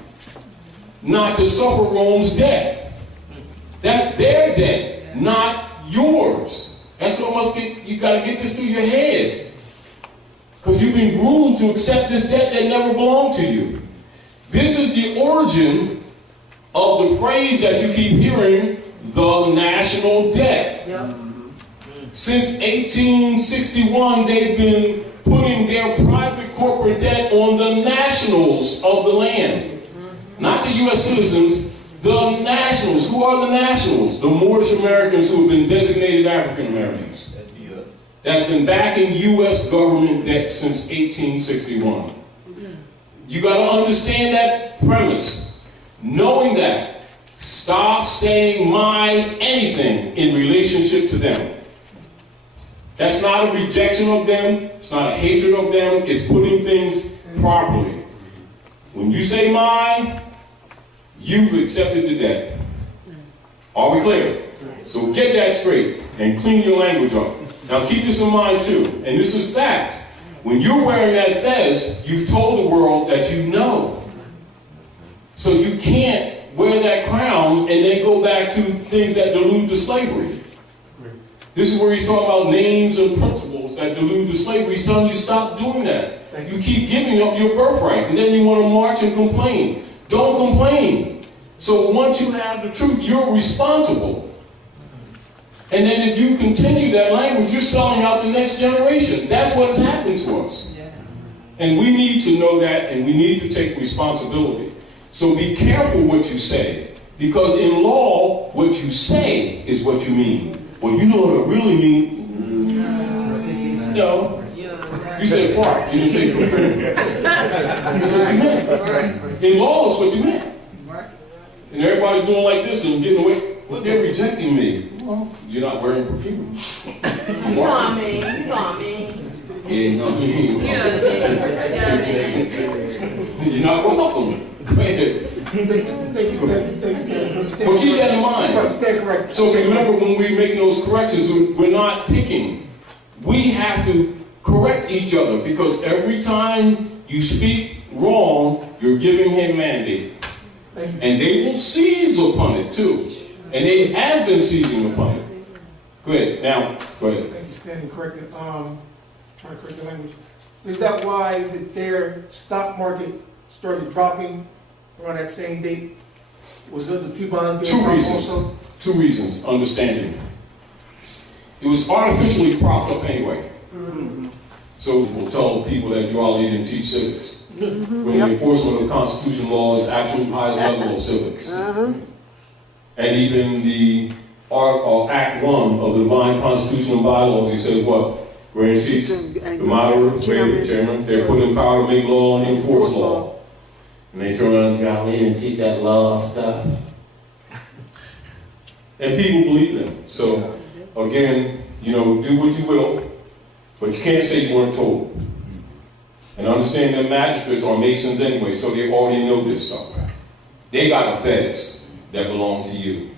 not to suffer Rome's debt. That's their debt, not yours. That's what must get, you got to get this through your head. Because you've been groomed to accept this debt that never belonged to you. This is the origin of the phrase that you keep hearing, the national debt. Yep. Since 1861, they've been putting their private corporate debt on the nationals of the land. Not the U.S. citizens, the nationals. Who are the nationals? The Moorish Americans who have been designated African Americans. That's been backing U.S. government debt since 1861. You got to understand that premise. Knowing that, stop saying my anything in relationship to them. That's not a rejection of them. It's not a hatred of them. It's putting things properly. When you say my, you've accepted the debt. Are we clear? So get that straight and clean your language up. Now keep this in mind too, and this is fact. When you're wearing that fez, you've told the world that you know. So you can't wear that crown and then go back to things that delude to slavery. This is where he's talking about names and principles that delude to slavery. He's telling you stop doing that. You keep giving up your birthright, and then you want to march and complain. Don't complain. So once you have the truth, you're responsible. And then if you continue that language, you're selling out the next generation. That's what's happened to us. And we need to know that, and we need to take responsibility. So be careful what you say, because in law, what you say is what you mean. Well, you know what I really mean? No. You said fart. You didn't say prefer. That's what you meant. In law, it's what you meant. And everybody's doing like this and getting away. Well, they're rejecting me. Well, you're not wearing perfume. You know what I mean? You know what I mean? Yeah, you know what I mean? You know what I mean? You're not welcome. Go ahead. Thank you. Well, keep that in mind. Right, stay correct. So remember, when we're making those corrections, we're not picking. We have to correct each other, because every time you speak wrong, you're giving him mandate. And they will seize upon it too. And they have been seizing upon it. Go ahead. Now, go ahead. Thank you, standing corrected. Trying to correct the language. Is that why their stock market started dropping around that same date? Was it the T-bond? Two reasons. Also? 2 reasons. Understanding. It was artificially propped up anyway. So we'll tell people that draw lead and teach civics. when the enforcement of the Constitution law is absolute highest level of civics. And even the Act 1 of the Divine Constitutional Bylaws, he says what? Grand Chiefs, the moderate, chairman, they're put in power to make law and enforce law. And they turn around and go in and teach that law stuff. And people believe them. So, again, you know, do what you will, but you can't say you weren't told. And understand that magistrates are Masons anyway, so they already know this stuff. They got effects that belong to you.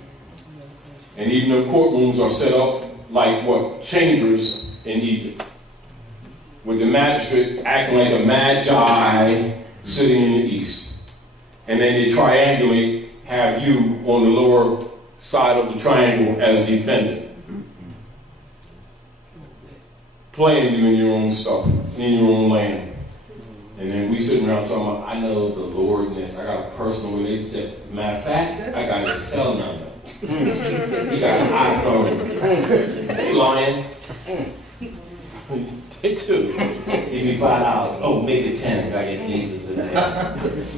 And even the courtrooms are set up like what? Chambers in Egypt. With the magistrate acting like a magi sitting in the east. And then they triangulate, have you on the lower side of the triangle as defendant. Playing you in your own stuff, in your own land. And then we sitting around talking about, I know the Lordness, I got a personal relationship. Matter of fact, I got his cell number. He got an iPhone. They lying. They do. Give me $5. Oh, make it 10 if I get Jesus in there.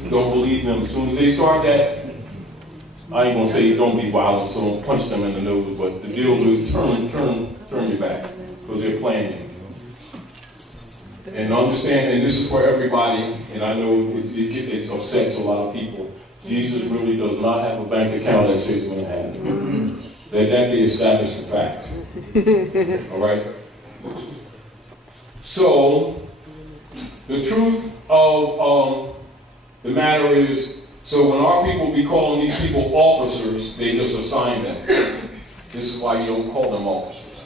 Don't believe them. As soon as they start that, I ain't gonna say don't be violent, so don't punch them in the nose, but the deal is turn your back, because they're playing you. And understand, and this is for everybody, and I know it upsets a lot of people, Jesus really does not have a bank account that Chase Manhattan. Let that be established for fact. All right? So, the truth of the matter is, so when our people be calling these people officers, they just assign them. This is why you don't call them officers.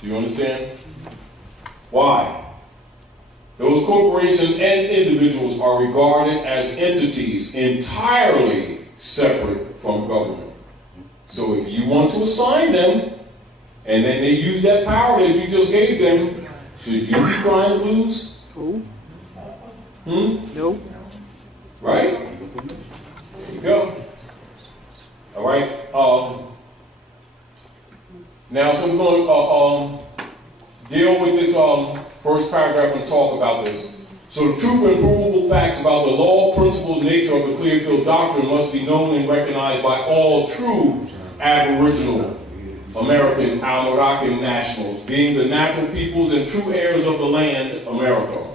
Do you understand? Why? Those corporations and individuals are regarded as entities entirely separate from government. So if you want to assign them, and then they use that power that you just gave them, should you be crying to lose? No. Right? There you go. All right. Now, so we're going to deal with this first paragraph and talk about this. So the truth and provable facts about the law, principle, and nature of the Clearfield Doctrine must be known and recognized by all true Aboriginal American Almoracan nationals, being the natural peoples and true heirs of the land, America.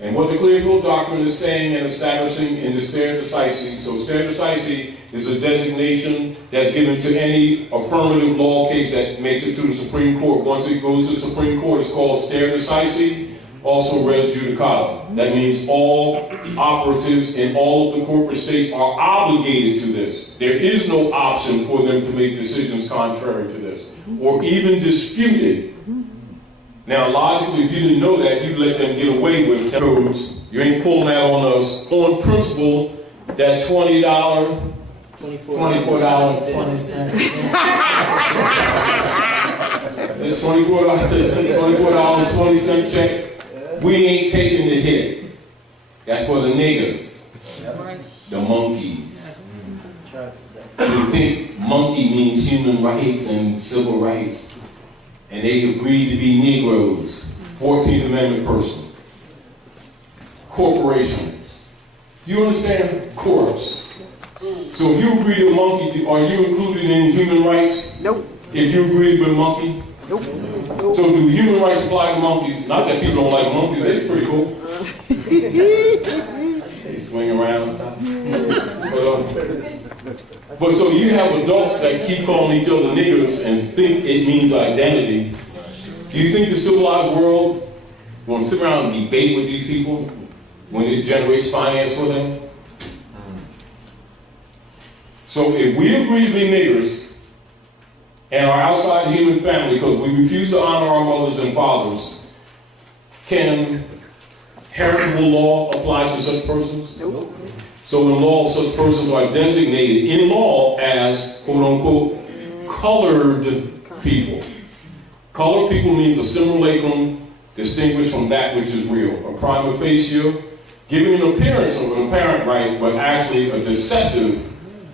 And what the Clearfield Doctrine is saying and establishing in the stare decisis. So stare decisis is a designation that's given to any affirmative law case that makes it to the Supreme Court. Once it goes to the Supreme Court, it's called stare decisis, also res judicata. That means all operatives in all of the corporate states are obligated to this. There is no option for them to make decisions contrary to this, or even dispute it. Now, logically, if you didn't know that, you'd let them get away with codes. You ain't pulling that on us. On principle, that $20, $24.20. That $24.20 check, we ain't taking the hit. That's for the niggas, the monkeys. You think monkey means human rights and civil rights. And they agreed to be Negroes, 14th Amendment person. Corporations. Do you understand? Corps. So if you agree to a monkey, are you included in human rights? Nope. If you agree with a monkey? Nope. So do human rights apply to monkeys? Not that people don't like monkeys, they're pretty cool. They swing around and stuff. But so you have adults that keep calling each other niggers and think it means identity. Do you think the civilized world will sit around and debate with these people when it generates finance for them? So if we agree to be niggers and are outside the human family because we refuse to honor our mothers and fathers, can heritable law apply to such persons? Nope. So in law, such persons are designated in law as, quote unquote, colored people. Colored people means a simulacrum distinguished from that which is real. A prima facie, giving an appearance of an apparent right, but actually a deceptive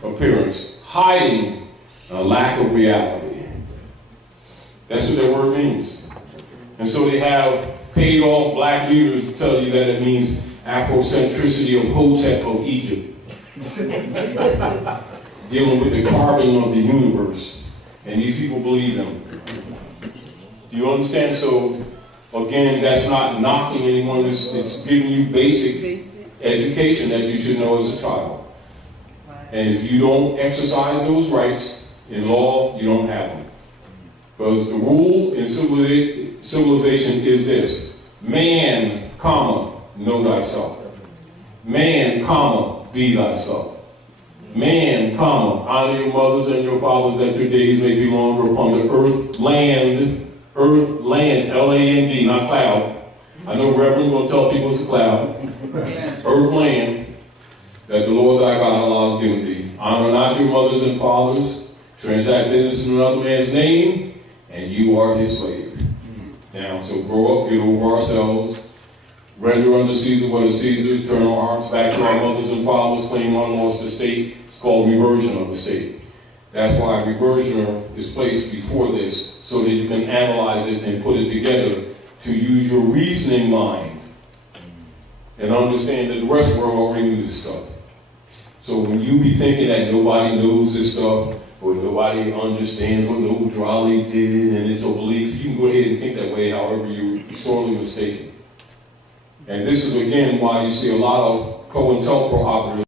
appearance, hiding a lack of reality. That's what that word means. And so they have paid off black leaders tell you that it means Afrocentricity of Hotep of Egypt. Dealing with the carbon of the universe. And these people believe them. Do you understand? So, again, that's not knocking anyone. It's giving you basic education that you should know as a child. And if you don't exercise those rights in law, you don't have them. Because the rule in civilization is this: man, comma, know thyself. Man, comma, be thyself. Man, comma, honor your mothers and your fathers, that your days may be longer upon the earth, land, L-A-N-D, not cloud. I know Reverend going to tell people it's a cloud. Earth, land, that the Lord thy God Allah has given thee. Honor not your mothers and fathers, transact business in another man's name, and you are his slave. Now, so grow up, get over ourselves, render unto Caesar what is Caesar's, turn our hearts back to our mothers and fathers, claim unlost estate. It's called reversion of estate. That's why reversioner is placed before this, so that you can analyze it and put it together to use your reasoning mind and understand that the rest of the world already knew this stuff. So when you be thinking that nobody knows this stuff, or nobody understands what Noble Drolly did, and it's a belief, you can go ahead and think that way, however you're sorely mistaken. And this is, again, why you see a lot of COINTELPRO operatives